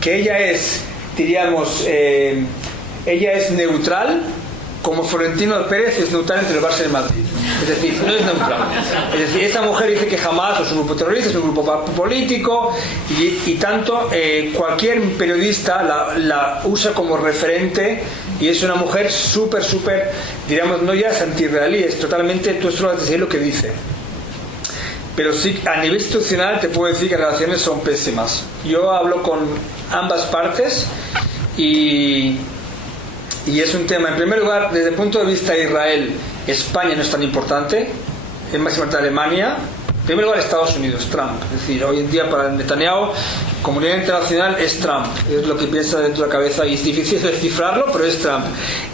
que ella es, diríamos, ella es neutral, como Florentino Pérez es neutral entre el Barça y el Madrid. Es decir, no es neutral. Es decir, esta mujer dice que jamás es un grupo terrorista, es un grupo político, y tanto cualquier periodista la usa como referente, y es una mujer súper, diríamos, no ya es anti-israelí, es totalmente, tú solo vas a decir lo que dice. Pero sí, a nivel institucional te puedo decir que las relaciones son pésimas. Yo hablo con ambas partes y es un tema, en primer lugar, desde el punto de vista de Israel, España no es tan importante, es más importante Alemania, en primer lugar Estados Unidos, Trump. Es decir, hoy en día para Netanyahu, comunidad internacional es Trump, es lo que piensa dentro de la cabeza y es difícil descifrarlo, pero es Trump.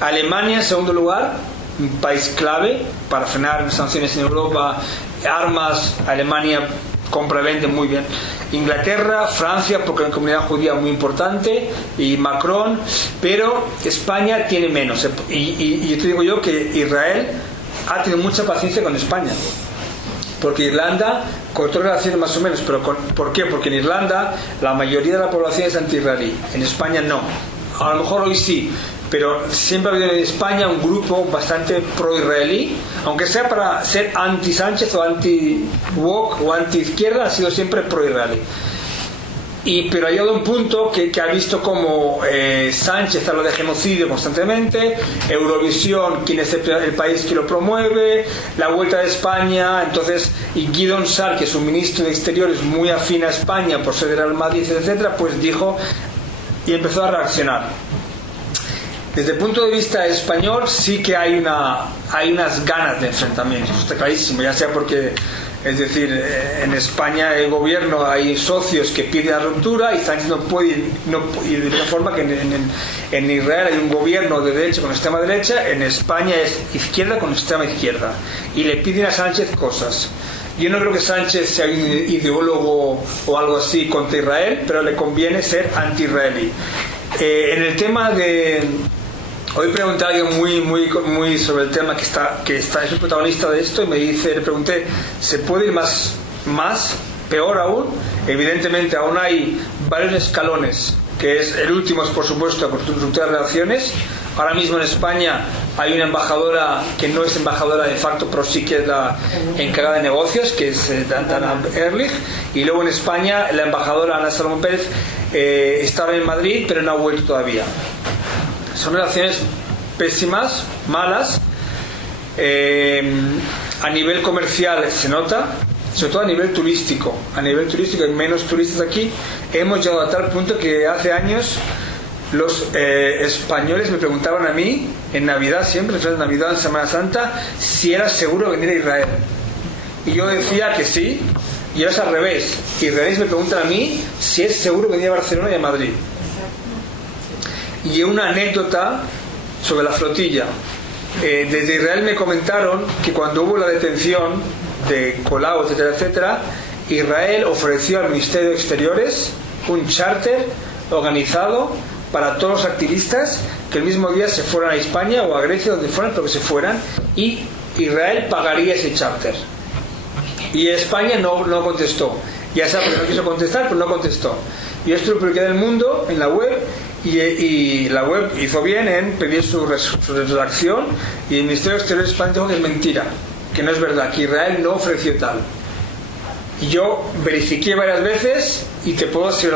Alemania, en segundo lugar, un país clave para frenar sanciones en Europa, armas, Alemania compra y vende muy bien. Inglaterra, Francia, porque hay una comunidad judía muy importante, y Macron, pero España tiene menos. Y yo te digo yo que Israel ha tenido mucha paciencia con España, porque Irlanda cortó relaciones más o menos, pero ¿por qué? Porque en Irlanda la mayoría de la población es anti-israelí, en España no. A lo mejor hoy sí, pero siempre ha habido en España un grupo bastante pro-israelí, aunque sea para ser anti-Sánchez o anti-Wok o anti-izquierda, ha sido siempre pro-israelí. Pero ha llegado un punto que ha visto como Sánchez habla de genocidio constantemente, Eurovisión, quién es el país que lo promueve, la vuelta de España, entonces, y Guidon Sar, que es un ministro de Exteriores muy afín a España por ser del Real Madrid, etcétera, pues dijo y empezó a reaccionar. Desde el punto de vista español sí que hay unas ganas de enfrentamiento, eso está clarísimo, ya sea porque, es decir, en España el gobierno hay socios que piden la ruptura y Sánchez no puede, y de la forma que en Israel hay un gobierno de derecha con extrema derecha, en España es izquierda con extrema izquierda, y le piden a Sánchez cosas. Yo no creo que Sánchez sea un ideólogo o algo así contra Israel, pero le conviene ser anti-israelí. En el tema de... Hoy pregunté a alguien muy sobre el tema que es el protagonista de esto, y le pregunté, ¿se puede ir más, peor aún? Evidentemente aún hay varios escalones, que es el último es por supuesto la ruptura de relaciones. Ahora mismo en España hay una embajadora que no es embajadora de facto, pero sí que es la encargada de negocios, que es Dana Ehrlich, y luego en España la embajadora Ana Salomón Pérez está en Madrid, pero no ha vuelto todavía. Son relaciones pésimas, malas. A nivel comercial se nota, sobre todo a nivel turístico. A nivel turístico hay menos turistas aquí. Hemos llegado a tal punto que hace años los españoles me preguntaban a mí, en Navidad siempre, en Navidad, en Semana Santa, si era seguro venir a Israel. Y yo decía que sí, y ahora es al revés. Israelíes me preguntan a mí si es seguro venir a Barcelona y a Madrid. Y una anécdota sobre la flotilla. Desde Israel me comentaron que cuando hubo la detención de Colau, etcétera, Israel ofreció al Ministerio de Exteriores un charter organizado para todos los activistas que el mismo día se fueran a España o a Grecia, donde fueran, pero que se fueran, y Israel pagaría ese charter. Y España no contestó. Ya sabe que no quiso contestar, pero no contestó. Y esto lo publiqué en El Mundo, en la web, y la web hizo bien en pedir su redacción, y el Ministerio de Exteriores español dijo que es mentira, que no es verdad, que Israel no ofreció tal. Y yo verifiqué varias veces y te puedo decir,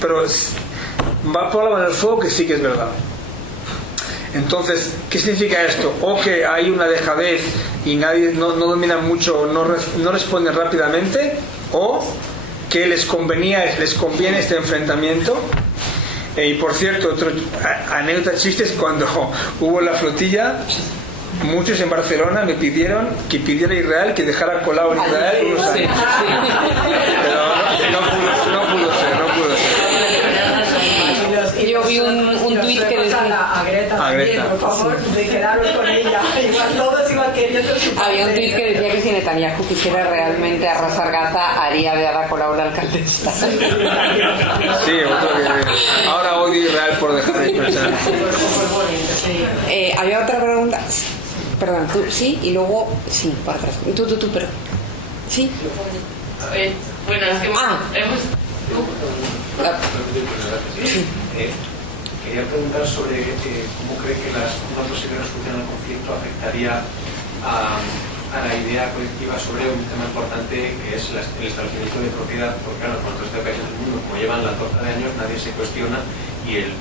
pero va por la mano en el fuego que sí que es verdad. Entonces, ¿qué significa esto? O que hay una dejadez y nadie no domina mucho, no responden rápidamente, o que les conviene este enfrentamiento. Y por cierto, otra anécdota chiste es cuando hubo la flotilla, muchos en Barcelona me pidieron que pidiera a Israel que dejara colado en Israel unos años. Pero no pudo ser. Yo vi un tuit que decía a Greta también, por favor, de quedaros con ella. Igual todos iban queriendo su papel. Había un tuit que decía que si Netanyahu quisiera realmente arrasar Gaza, haría de Ada Colau la alcaldesa. Sí, otro que ahora odio a Israel por dejar de expresar. Había otra pregunta. Perdón, tú sí, y luego sí, para atrás. Tú, pero sí. Bueno, es que hemos... Quería preguntar sobre cómo cree que una posible resolución del conflicto afectaría a la idea colectiva sobre un tema importante que es el establecimiento de propiedad, porque claro, en cuanto a este país del mundo, como llevan la torta de años, nadie se cuestiona, y el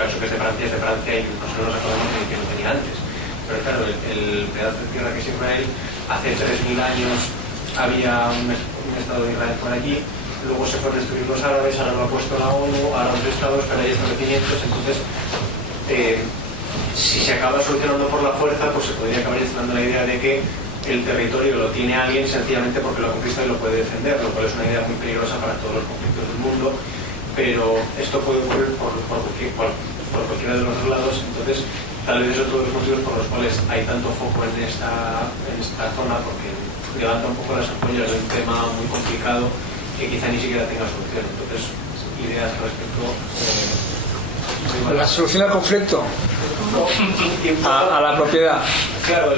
caso que es de Francia y nosotros nos acordamos de que no tenía antes. Pero claro, el pedazo de tierra que es Israel, hace 3.000 años había un Estado de Israel por allí. Luego se fueron a destruir los árabes, ahora lo ha puesto la ONU, ahora los estados, pero hay establecimientos. Entonces, si se acaba solucionando por la fuerza, pues se podría acabar instalando la idea de que el territorio lo tiene alguien sencillamente porque lo conquista y lo puede defender, lo cual es una idea muy peligrosa para todos los conflictos del mundo, pero esto puede ocurrir por cualquiera de los dos lados. Entonces, tal vez eso es todos los motivos por los cuales hay tanto foco en esta zona, porque levanta un poco las ampollas de un tema muy complicado que quizá ni siquiera tenga solución. Entonces, ideas respecto la solución al conflicto, a la propiedad. Claro,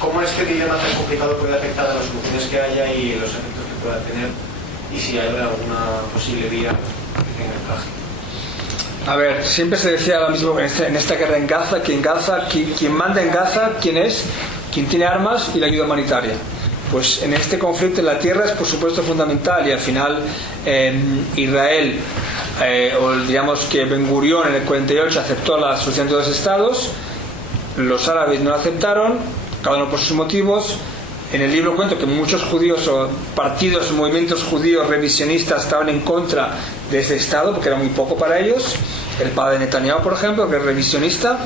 cómo este dilema tan complicado puede afectar a las soluciones que haya y los efectos que pueda tener, y si hay alguna posible vía que tenga encaje. A ver, siempre se decía ahora mismo en esta guerra en Gaza, que en Gaza quien manda en Gaza, ¿quién es? Quien tiene armas y la ayuda humanitaria. Pues en este conflicto en la tierra es por supuesto fundamental, y al final Israel, o digamos que Ben Gurión en el 48 aceptó la solución de 2 estados, los árabes no la aceptaron, cada uno por sus motivos. En el libro cuento que muchos judíos o partidos, movimientos judíos revisionistas estaban en contra de ese estado porque era muy poco para ellos. El padre de Netanyahu, por ejemplo, que es revisionista,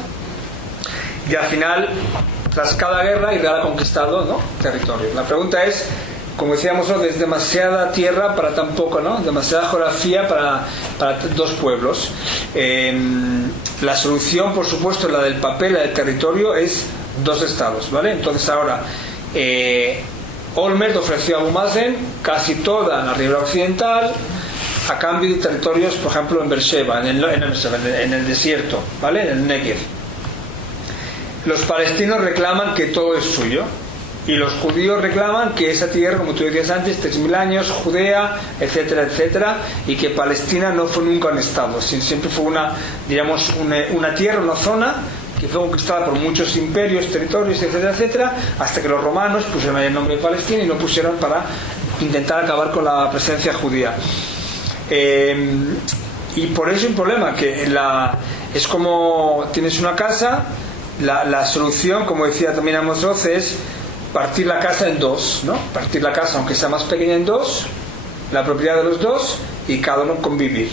y al final, tras cada guerra, Israel ha conquistado, ¿no?, territorio. La pregunta es, como decíamos, ¿no?, es demasiada tierra para tan poco, ¿no?, demasiada geografía para 2 pueblos. La solución, por supuesto, la del papel, la del territorio, es 2 estados, ¿vale? Entonces ahora, Olmert ofreció a Abu Mazen casi toda la ribera occidental a cambio de territorios, por ejemplo, en Beersheba, en el desierto, ¿vale?, en el Negev. Los palestinos reclaman que todo es suyo, y los judíos reclaman que esa tierra, como tú decías antes, 3.000 años, Judea, etcétera, etcétera, y que Palestina no fue nunca un estado, siempre fue una tierra, una zona que fue conquistada por muchos imperios, territorios, etcétera, etcétera, hasta que los romanos pusieron ahí el nombre de Palestina y lo pusieron para intentar acabar con la presencia judía. Y por eso hay un problema, que es como tienes una casa, la solución, como decía también Amos Oz, es partir la casa en 2, ¿no? Partir la casa, aunque sea más pequeña, en 2, la propiedad de los 2, y cada uno convivir.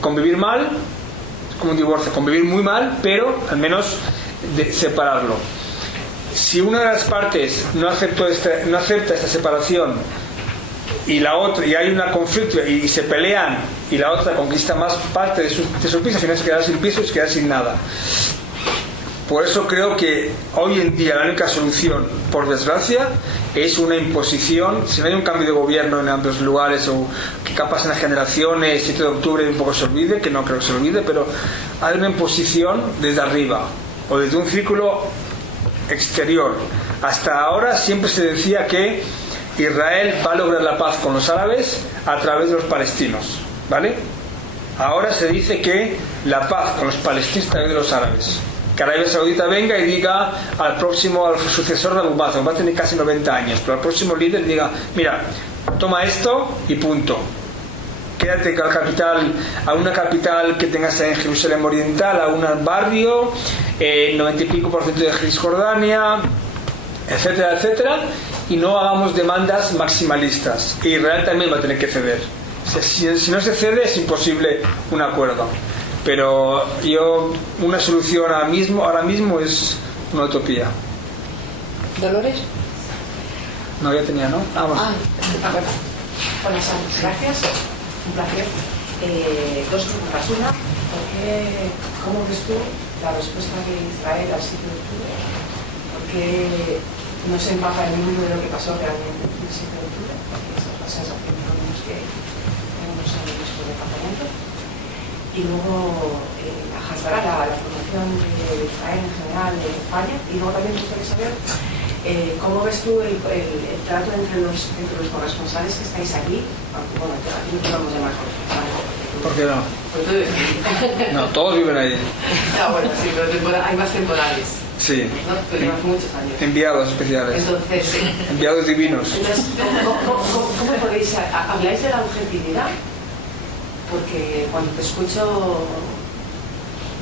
Convivir mal, como un divorcio, convivir muy mal, pero al menos separarlo. Si una de las partes no acepta esta separación, y la otra, y hay un conflicto y se pelean, y la otra conquista más parte de su piso, al final se quedará sin piso y se quedará sin nada. Por eso creo que hoy en día la única solución, por desgracia, es una imposición. Si no hay un cambio de gobierno en ambos lugares, o que pasen las generaciones, 7 de octubre un poco se olvide, que no creo que se olvide, pero hay una imposición desde arriba o desde un círculo exterior. Hasta ahora siempre se decía que Israel va a lograr la paz con los árabes a través de los palestinos, ¿vale? Ahora se dice que la paz con los palestinos a través de los árabes. Que Arabia Saudita venga y diga al sucesor de Abu Bakr, va a tener casi 90 años, pero al próximo líder diga, mira, toma esto y punto. Quédate a una capital que tengas en Jerusalén Oriental, a un barrio, 90 y pico % de Cisjordania, etcétera, etcétera, y no hagamos demandas maximalistas. E Israel también va a tener que ceder. Si no se cede, es imposible un acuerdo. Pero una solución ahora mismo es una utopía. ¿Dolores? No, ya tenía, ¿no? Vamos. Hola, Sam. Gracias. Un placer. Dos preguntas. Una, ¿cómo ves tú la respuesta de Israel al 7 de octubre? Porque no se empaja el mundo de lo que pasó realmente el 7 de octubre, porque esa es la sensación que tenemos en nuestro departamento. Y luego la Hasbara, la formación de Israel en general falla. Y luego también me gustaría saber cómo ves tú el trato entre los corresponsales que estáis aquí. Bueno, aquí no podemos llamar corresponsales. ¿Por qué no? No, todos viven ahí. Bueno, sí, pero hay más temporales. Sí. ¿No? Tú llevas muchos años. Enviados especiales. Entonces, enviados divinos. Entonces, ¿cómo podéis? ¿Habláis de la objetividad? Porque cuando te escucho,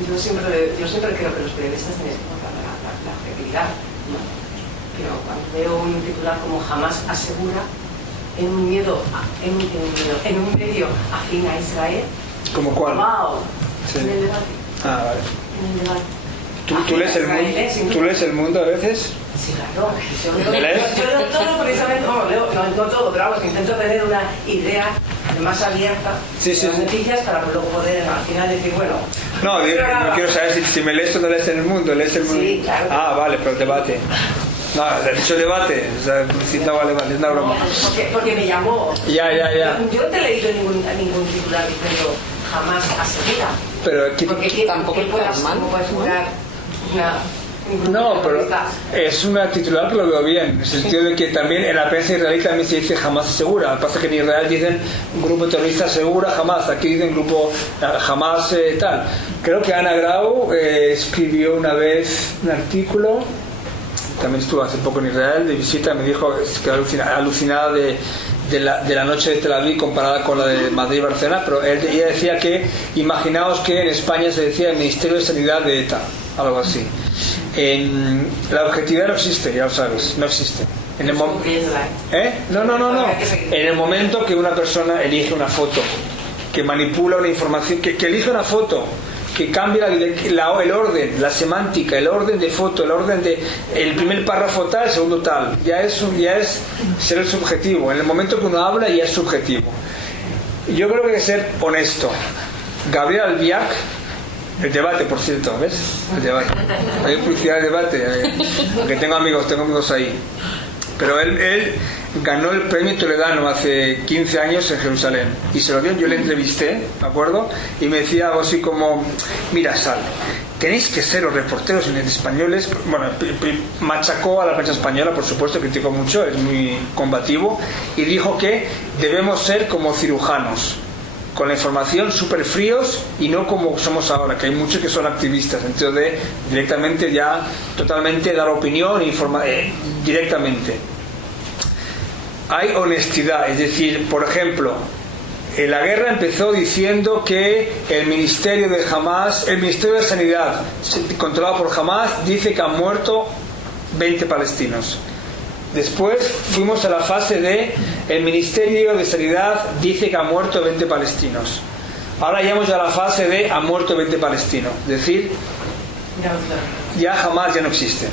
yo siempre creo que los periodistas tenéis que encontrar la objetividad, ¿no? Pero cuando veo un titular como jamás asegura en un medio afín a Israel. ¿Como cuál? ¡Wow! Sí. En el debate. Vale. En el debate. ¿Tú lees el mundo a veces? Sí, claro. Yo leo todo precisamente, no todo, pero vamos, intento tener una idea más abierta de las noticias para luego poder al final decir, bueno... No quiero saber si me lees o no lees en el mundo. ¿Lees el mundo? Sí, claro. Vale, pero el debate. No, has dicho debate. O sea, no, vale, es una broma. Porque me llamó. Ya. Yo no te he leído ningún titular diciendo jamás asegura. Pero porque tampoco puede asegurar una... No, pero es una titular que lo veo bien, en el sentido de que también en la prensa israelí también se dice jamás segura. Lo que pasa es que en Israel dicen un grupo terrorista segura jamás, aquí dicen grupo jamás tal. Creo que Ana Grau escribió una vez un artículo, también estuvo hace poco en Israel de visita, me dijo que alucinada de la noche de Tel Aviv comparada con la de Madrid y Barcelona, pero ella decía que imaginaos que en España se decía el Ministerio de Sanidad de ETA, algo así. La objetividad no existe, ya lo sabes, no existe. En el No. En el momento que una persona elige una foto, que manipula una información, que elige una foto, que cambia el orden, la semántica, el orden de foto, el orden de el primer párrafo tal, el segundo tal, ya es ser subjetivo. En el momento que uno habla ya es subjetivo. Yo creo que hay que ser honesto. Gabriel Albiac, el debate, por cierto, ¿ves? El debate. Hay publicidad de debate, porque tengo amigos ahí. Pero él ganó el premio Toledano hace 15 años en Jerusalén y se lo dio, yo le entrevisté, ¿de acuerdo? Y me decía algo así como, mira, Sal, tenéis que ser los reporteros españoles. Bueno, machacó a la prensa española, por supuesto, criticó mucho, es muy combativo, y dijo que debemos ser como cirujanos, con la información súper fríos y no como somos ahora, que hay muchos que son activistas, en sentido de directamente ya totalmente dar opinión e informar directamente. Hay honestidad, es decir, por ejemplo, la guerra empezó diciendo que el ministerio de Hamas, el ministerio de Sanidad controlado por Hamas, dice que han muerto 20 palestinos. Después fuimos a la fase de el Ministerio de Sanidad dice que han muerto 20 palestinos. Ahora llegamos a la fase de han muerto 20 palestinos. Es decir, ya jamás ya no existe.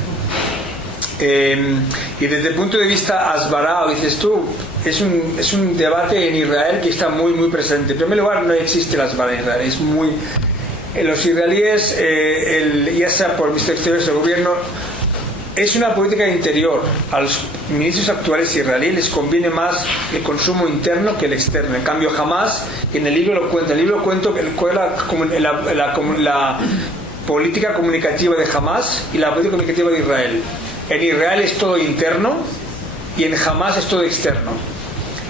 Y desde el punto de vista Hasbara, dices tú, es un debate en Israel que está muy muy presente. En primer lugar, no existe la Hasbara en Israel. Es muy... los israelíes, ya sea por el Ministerio de Exteriores del gobierno, es una política interior. A los ministros actuales israelíes les conviene más el consumo interno que el externo. En cambio, Hamás, en el libro lo cuento, cuál es la política comunicativa de Hamás y la política comunicativa de Israel. En Israel es todo interno y en Hamás es todo externo.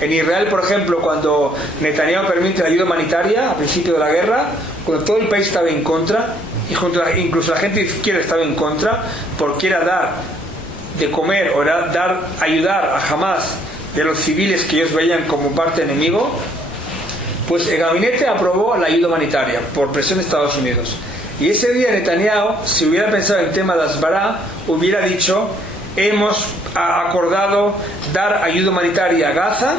En Israel, por ejemplo, cuando Netanyahu permite la ayuda humanitaria al principio de la guerra, cuando todo el país estaba en contra, y incluso la gente de izquierda estaba en contra, porque era dar de comer o era ayudar a Hamás de los civiles que ellos veían como parte enemigo, pues el gabinete aprobó la ayuda humanitaria por presión de Estados Unidos. Y ese día Netanyahu, si hubiera pensado en tema de Asbará, hubiera dicho: hemos acordado dar ayuda humanitaria a Gaza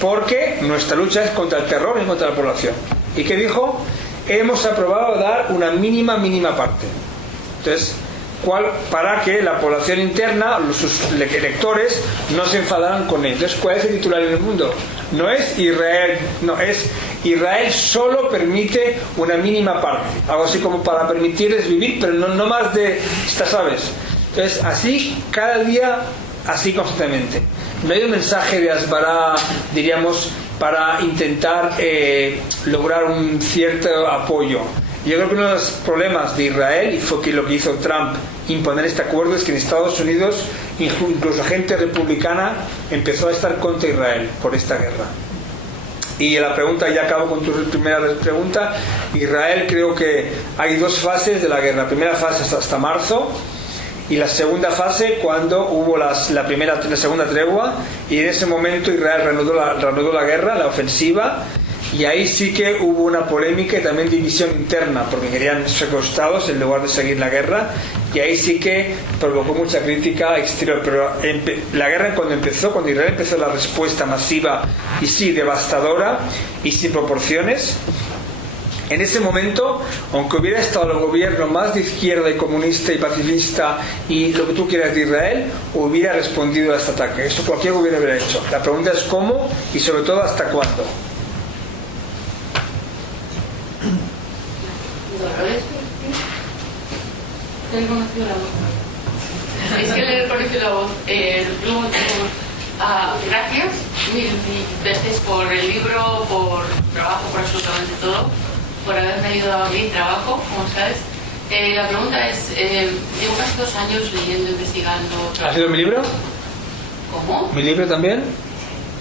porque nuestra lucha es contra el terror y contra la población. ¿Y qué dijo? Hemos aprobado dar una mínima parte. Entonces, para que la población interna, sus electores, no se enfadaran con él. Entonces, ¿cuál es el titular en el mundo? No es Israel, no, es Israel solo permite una mínima parte. Algo así como para permitirles vivir, pero no más de estas aves. Entonces, así, cada día, así constantemente. No hay un mensaje de Asbará, diríamos, para intentar lograr un cierto apoyo. Yo creo que uno de los problemas de Israel, y fue que lo que hizo Trump, imponer este acuerdo, es que en Estados Unidos, incluso gente republicana, empezó a estar contra Israel por esta guerra. Y la pregunta, ya acabo con tu primera pregunta. Israel, creo que hay dos fases de la guerra. La primera fase es hasta marzo, y la segunda fase cuando hubo la segunda tregua, y en ese momento Israel reanudó la guerra, la ofensiva, y ahí sí que hubo una polémica y también división interna, porque querían ser costados en lugar de seguir la guerra, y ahí sí que provocó mucha crítica exterior. Pero la guerra cuando Israel empezó la respuesta masiva y sí devastadora y sin proporciones, en ese momento, aunque hubiera estado el gobierno más de izquierda y comunista y pacifista y lo que tú quieras de Israel, hubiera respondido a este ataque. Eso cualquier gobierno hubiera hecho. La pregunta es cómo y sobre todo hasta cuándo. Es que le he reconocido la voz. Gracias mil veces por el libro, por trabajo, por absolutamente todo, por haberme ayudado a mi trabajo, como sabes. La pregunta es, llevo casi 2 años leyendo, investigando. ¿Has leído mi libro? ¿Cómo? ¿Mi libro también?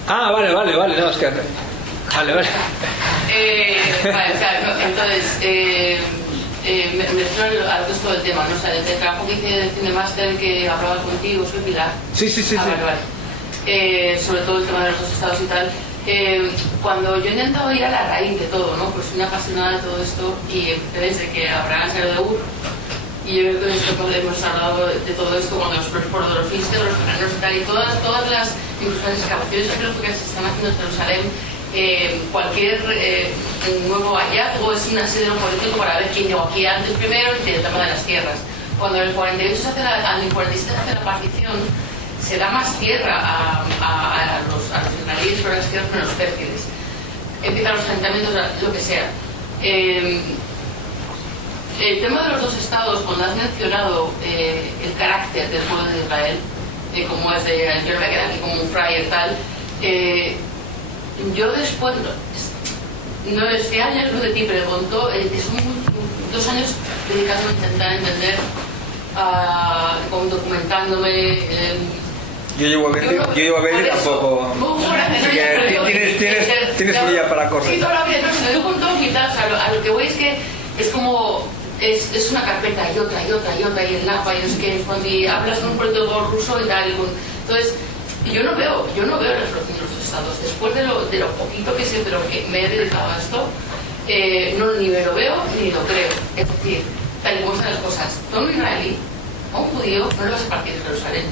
Ah, vale, no, es que... Vale. Vale, o sea, no, entonces, me refiero al resto del tema, ¿no? O sea, desde el trabajo que hice de Cinemaster, que hablaba contigo, soy Pilar. Sí. Vale. Sobre todo el tema de los 2 estados y tal. Cuando yo he intentado ir a la raíz de todo, ¿no? Pues soy una apasionada de todo esto y desde que Abraham salió de Ur, y yo creo que esto hemos hablado de todo esto cuando los de los filisteos, los cananeos y tal, y todas las incluso las excavaciones arqueológicas que se están haciendo en Jerusalén, cualquier nuevo hallazgo es un asidero político para ver quién llegó aquí antes primero y el tema de las tierras. Cuando en el 48 se hace al 47 se hace la partición, se da más tierra a los israelíes sobre las tierras menos fértiles. Empiezan los asentamientos, lo que sea. El tema de los 2 estados, cuando has mencionado el carácter del pueblo de Israel, como es de, yo me voy a quedar aquí como un fryer tal, yo después, no este año lo de ti preguntó, que son 2 años dedicados a intentar entender, como documentándome. Yo llevo a ver tampoco. Tienes un día para correr. Sí, toda la vida, no, se me dio un montón quizás. A lo que voy es que es como. Es una carpeta y otra, y el NAPA, y no sé qué, y hablas con un proyecto ruso y tal. Entonces, yo no veo la resolución de los estados. Después de lo poquito que sé, pero que me he dedicado a esto, ni me lo veo ni lo creo. Es decir, tal y como están las cosas. Tú a un israelí, a un judío, no le vas a partir de Jerusalén.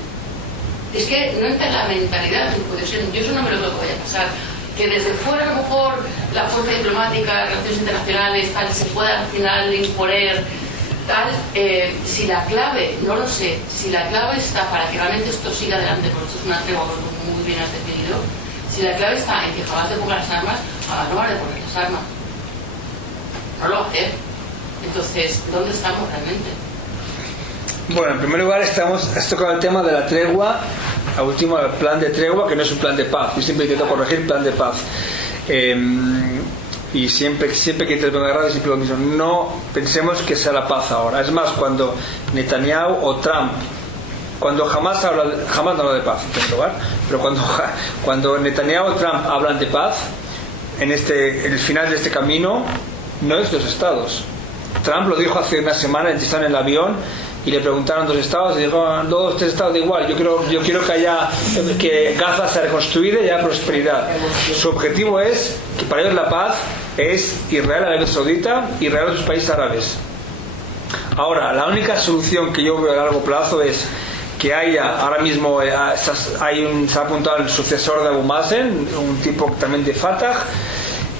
Es que no entra en la mentalidad de un judío. Yo eso no me lo creo que vaya a pasar. Que desde fuera a lo mejor la fuerza diplomática, relaciones internacionales, tal, se pueda al final imponer, tal, si la clave, no lo sé, si la clave está para que realmente esto siga adelante, porque esto es una tregua como muy bien has definido, si la clave está en que jamás te pongan las armas, jamás no van a poner las armas. No lo va a hacer. Entonces, ¿dónde estamos realmente? Bueno, en primer lugar has tocado el tema de la tregua, el último plan de tregua, que no es un plan de paz. Yo siempre intento corregir plan de paz. Y siempre que intervengo en la radio siempre lo mismo. No pensemos que sea la paz ahora. Es más, cuando Netanyahu o Trump, cuando jamás no habla de paz en primer lugar, pero cuando Netanyahu o Trump hablan de paz, en el final de este camino no es los estados. Trump lo dijo hace una semana, estaban en el avión y le preguntaron 2 estados y dijo 2, 3 estados da igual, yo quiero que Gaza sea reconstruida y haya prosperidad. Su objetivo es que para ellos la paz es Israel, Arabia Saudita, Israel y sus países árabes. Ahora, la única solución que yo veo a largo plazo es que haya, ahora mismo se ha apuntado el sucesor de Abu Mazen, un tipo también de Fatah,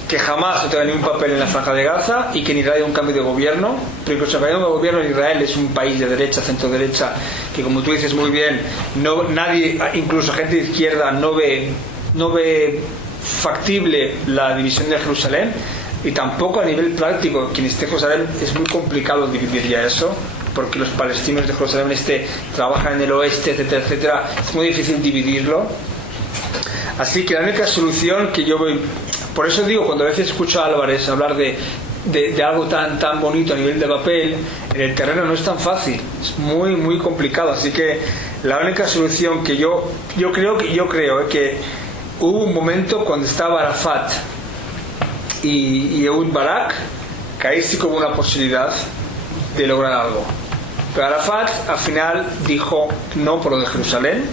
que jamás no tenga ningún papel en la franja de Gaza y que en Israel haya un cambio de gobierno. Pero incluso el cambio de gobierno en Israel es un país de derecha, centro-derecha, que como tú dices muy bien, nadie, incluso gente de izquierda, no ve factible la división de Jerusalén, y tampoco a nivel práctico, quien esté en Jerusalén es muy complicado dividir ya eso, porque los palestinos de Jerusalén trabajan en el oeste, etcétera, etcétera. Es muy difícil dividirlo. Así que la única solución que yo voy... Por eso digo, cuando a veces escucho a Álvarez hablar de algo tan bonito a nivel de papel, en el terreno no es tan fácil, es muy muy complicado. Así que la única solución que yo creo que hubo un momento cuando estaba Arafat y Ehud Barak, que ahí sí como una posibilidad de lograr algo. Pero Arafat al final dijo no por lo de Jerusalén,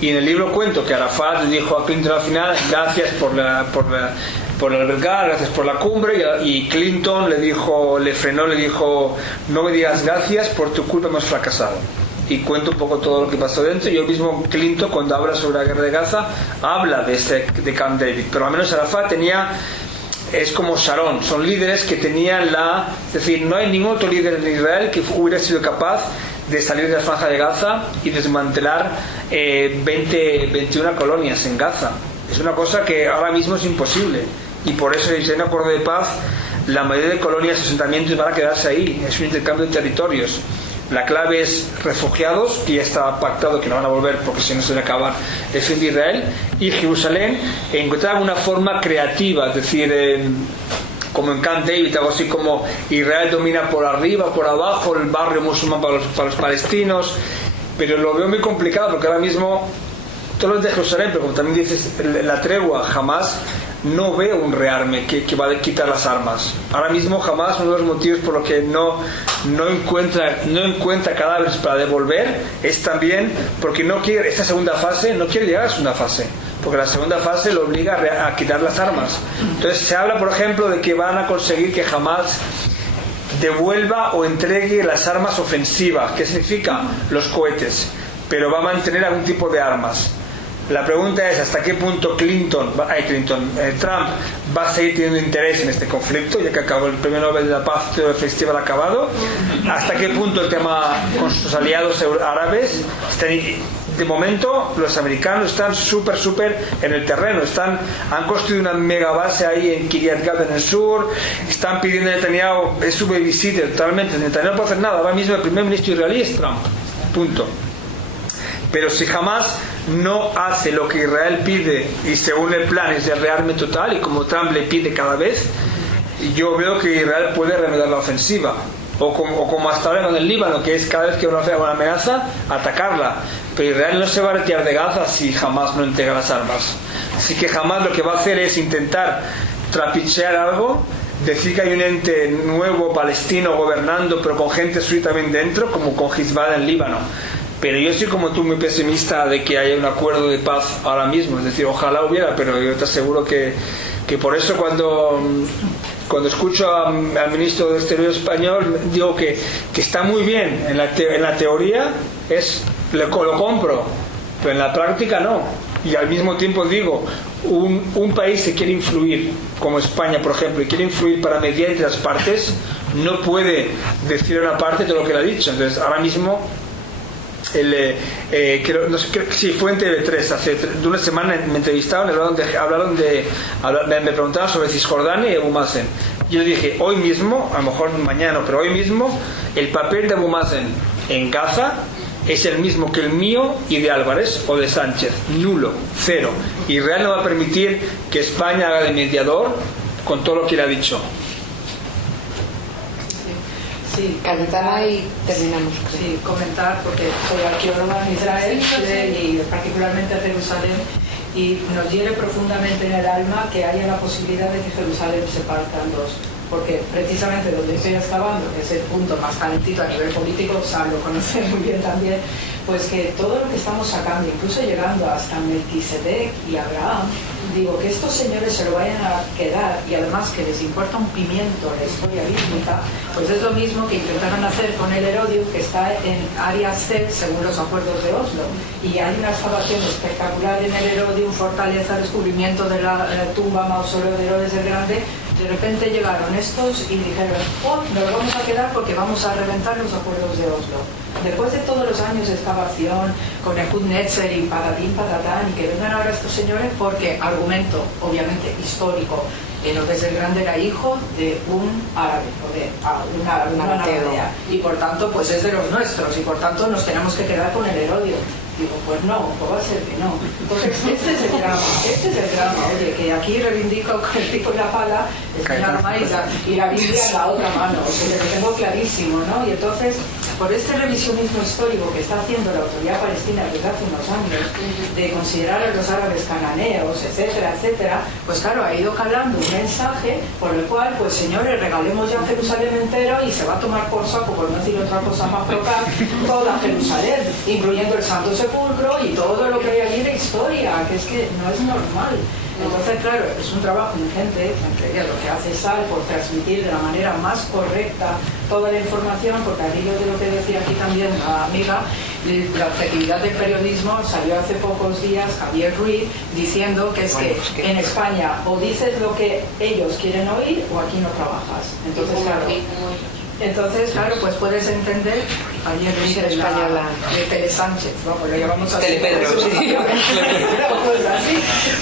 y en el libro cuento que Arafat le dijo a Clinton al final gracias por albergar, gracias por la cumbre, y Clinton le frenó, le dijo no me digas gracias, por tu culpa hemos fracasado. Y cuento un poco todo lo que pasó dentro. Y yo mismo, Clinton, cuando habla sobre la guerra de Gaza, habla de Camp David, pero al menos Arafat es como Sharon, son líderes que tenían es decir, no hay ningún otro líder en Israel que hubiera sido capaz de salir de la franja de Gaza y desmantelar 21 colonias en Gaza. Es una cosa que ahora mismo es imposible, y por eso si hay un acuerdo de paz, la mayoría de colonias y asentamientos van a quedarse ahí. Es un intercambio de territorios. La clave es refugiados, que ya está pactado que no van a volver porque si no se va a acabar el fin de Israel, y Jerusalén, encontrar una forma creativa, es decir, como en Camp David, algo así como Israel domina por arriba, por abajo, el barrio musulmán para los palestinos. Pero lo veo muy complicado porque ahora mismo todos los de Jerusalén, pero como también dices, la tregua, jamás no veo un rearme que va a quitar las armas. Ahora mismo jamás, uno de los motivos por los que no encuentra cadáveres para devolver es también porque no quiere esta segunda fase, no quiere llegar a la segunda fase, porque la segunda fase lo obliga a quitar las armas. Entonces se habla, por ejemplo, de que van a conseguir que Hamas devuelva o entregue las armas ofensivas, que significa los cohetes, pero va a mantener algún tipo de armas. La pregunta es hasta qué punto Trump va a seguir teniendo interés en este conflicto, ya que acabó el Premio Nobel de la Paz, todo el festival ha acabado. Hasta qué punto el tema con sus aliados árabes de momento los americanos están súper en el terreno, han construido una mega base ahí en Kiryat Gat en el sur, están pidiendo a Netanyahu, es su babysitter totalmente. Netanyahu no puede hacer nada, ahora mismo el primer ministro israelí es Trump, punto. Pero si jamás no hace lo que Israel pide, y según el plan es de rearme total, y como Trump le pide cada vez, yo veo que Israel puede remediar la ofensiva, o como hasta ahora con el Líbano, que es cada vez que uno hace una amenaza, atacarla. Pero Israel no se va a retirar de Gaza si jamás no entrega las armas. Así que jamás lo que va a hacer es intentar trapichear algo, decir que hay un ente nuevo palestino gobernando, pero con gente suya también dentro, como con Hezbollah en Líbano. Pero yo soy como tú muy pesimista de que haya un acuerdo de paz ahora mismo. Es decir, ojalá hubiera, pero yo te aseguro que por eso cuando escucho al ministro de Exterior español, digo que está muy bien en la teoría, lo compro, pero en la práctica no. Y al mismo tiempo digo, un país que quiere influir, como España por ejemplo, y quiere influir para mediar entre las partes, no puede decir a una parte todo lo que le ha dicho. Entonces ahora mismo fue en TV3 hace de una semana, me entrevistaron, me preguntaban sobre Cisjordania y Abu Mazen. Yo dije, hoy mismo, a lo mejor mañana, pero hoy mismo, el papel de Abu Mazen en Gaza es el mismo que el mío y de Álvarez o de Sánchez. Nulo, cero. Israel no va a permitir que España haga de mediador con todo lo que le ha dicho. Sí, Cayetana, y terminamos. Sí, comentar, porque soy arqueóloga en Israel y particularmente en Jerusalén, y nos hiere profundamente en el alma que haya la posibilidad de que Jerusalén se parta en dos. Porque precisamente donde estoy excavando, que es el punto más calentito a nivel político, Sam lo conoce muy bien también, pues que todo lo que estamos sacando, incluso llegando hasta Melquisedec y Abraham, digo, que estos señores se lo vayan a quedar y además que les importa un pimiento la historia bíblica, pues es lo mismo que intentaron hacer con el Herodium, que está en área C según los acuerdos de Oslo, y hay una excavación espectacular en el Herodium, fortaleza, descubrimiento de la tumba mausoleo de Herodes el Grande. De repente llegaron estos y dijeron, oh, nos lo vamos a quedar porque vamos a reventar los acuerdos de Oslo. Después de todos los años de excavación, con el Netzer y patatín, patatán, y que vengan ahora estos señores, porque argumento, obviamente, histórico, Herodes el Grande era hijo de un árabe, o de una aldea, y por tanto, pues es de los nuestros, y por tanto nos tenemos que quedar con el Herodio. Digo, pues no, pues va a ser que no. Entonces, este es el drama, oye, que aquí reivindico con el pico y la pala, el arma y la Biblia en la otra mano, o sea, lo tengo clarísimo, ¿no? Y entonces, por este revisionismo histórico que está haciendo la autoridad palestina desde hace unos años, de considerar a los árabes cananeos, etcétera, etcétera, pues claro, ha ido calando un mensaje por el cual, pues señores, regalemos ya Jerusalén entero y se va a tomar por saco, por no decir otra cosa más local, toda Jerusalén, incluyendo el Santo Sepulcro y todo lo que hay allí de historia, que es que no es normal. Entonces, claro, es un trabajo ingente, entre ellas lo que hace Sal por transmitir de la manera más correcta toda la información, porque al hilo de lo que decía aquí también la amiga, la objetividad del periodismo, salió hace pocos días Javier Ruiz diciendo que es que en España o dices lo que ellos quieren oír o aquí no trabajas. Entonces, claro, pues puedes entender ayer de Tele Sánchez, ¿no? Pues lo llamamos así. Telepedro, sí.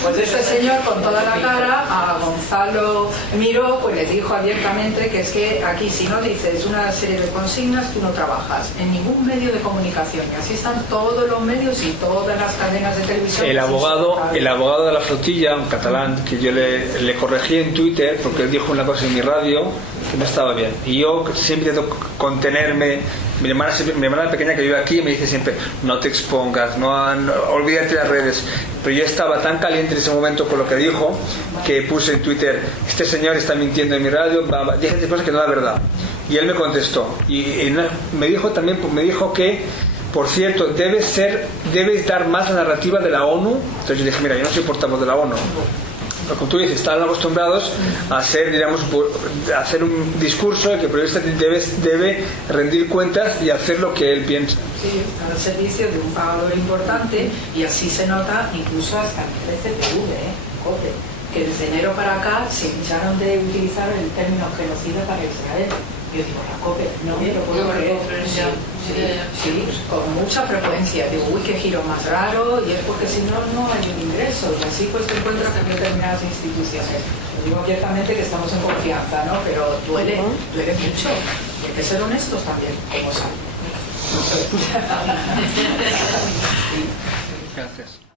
Pues este señor con toda la cara a Gonzalo Miró, pues le dijo abiertamente que es que aquí si no dices una serie de consignas, tú no trabajas en ningún medio de comunicación. Y así están todos los medios y todas las cadenas de televisión. El abogado de la Flotilla, un catalán, que yo le corregí en Twitter porque él dijo una cosa en mi radio que no estaba bien. Y yo siempre intento contenerme. Mi hermana pequeña que vive aquí me dice siempre, no te expongas, no olvídate de las redes. Pero yo estaba tan caliente en ese momento con lo que dijo que puse en Twitter, este señor está mintiendo en mi radio, dice cosas que no es la verdad. Y él me contestó y me dijo que, por cierto, debes dar más la narrativa de la ONU. Entonces yo dije, mira, yo no soy portavoz de la ONU. Como tú dices, están acostumbrados a hacer, a hacer un discurso que el periodista debe rendir cuentas y hacer lo que él piensa. Sí, al servicio de un pagador importante, y así se nota incluso hasta en el CPV, que desde enero para acá se hincharon de utilizar el término genocida para Israel. Yo digo, la COPE, no me lo puedo creer. Sí, con mucha frecuencia. Digo, uy, qué giro más raro, y es porque si no, no hay un ingreso. Y así pues te encuentras en determinadas instituciones. Digo abiertamente que estamos en confianza, ¿no? Pero duele mucho. Y hay que ser honestos también, como saben. Gracias.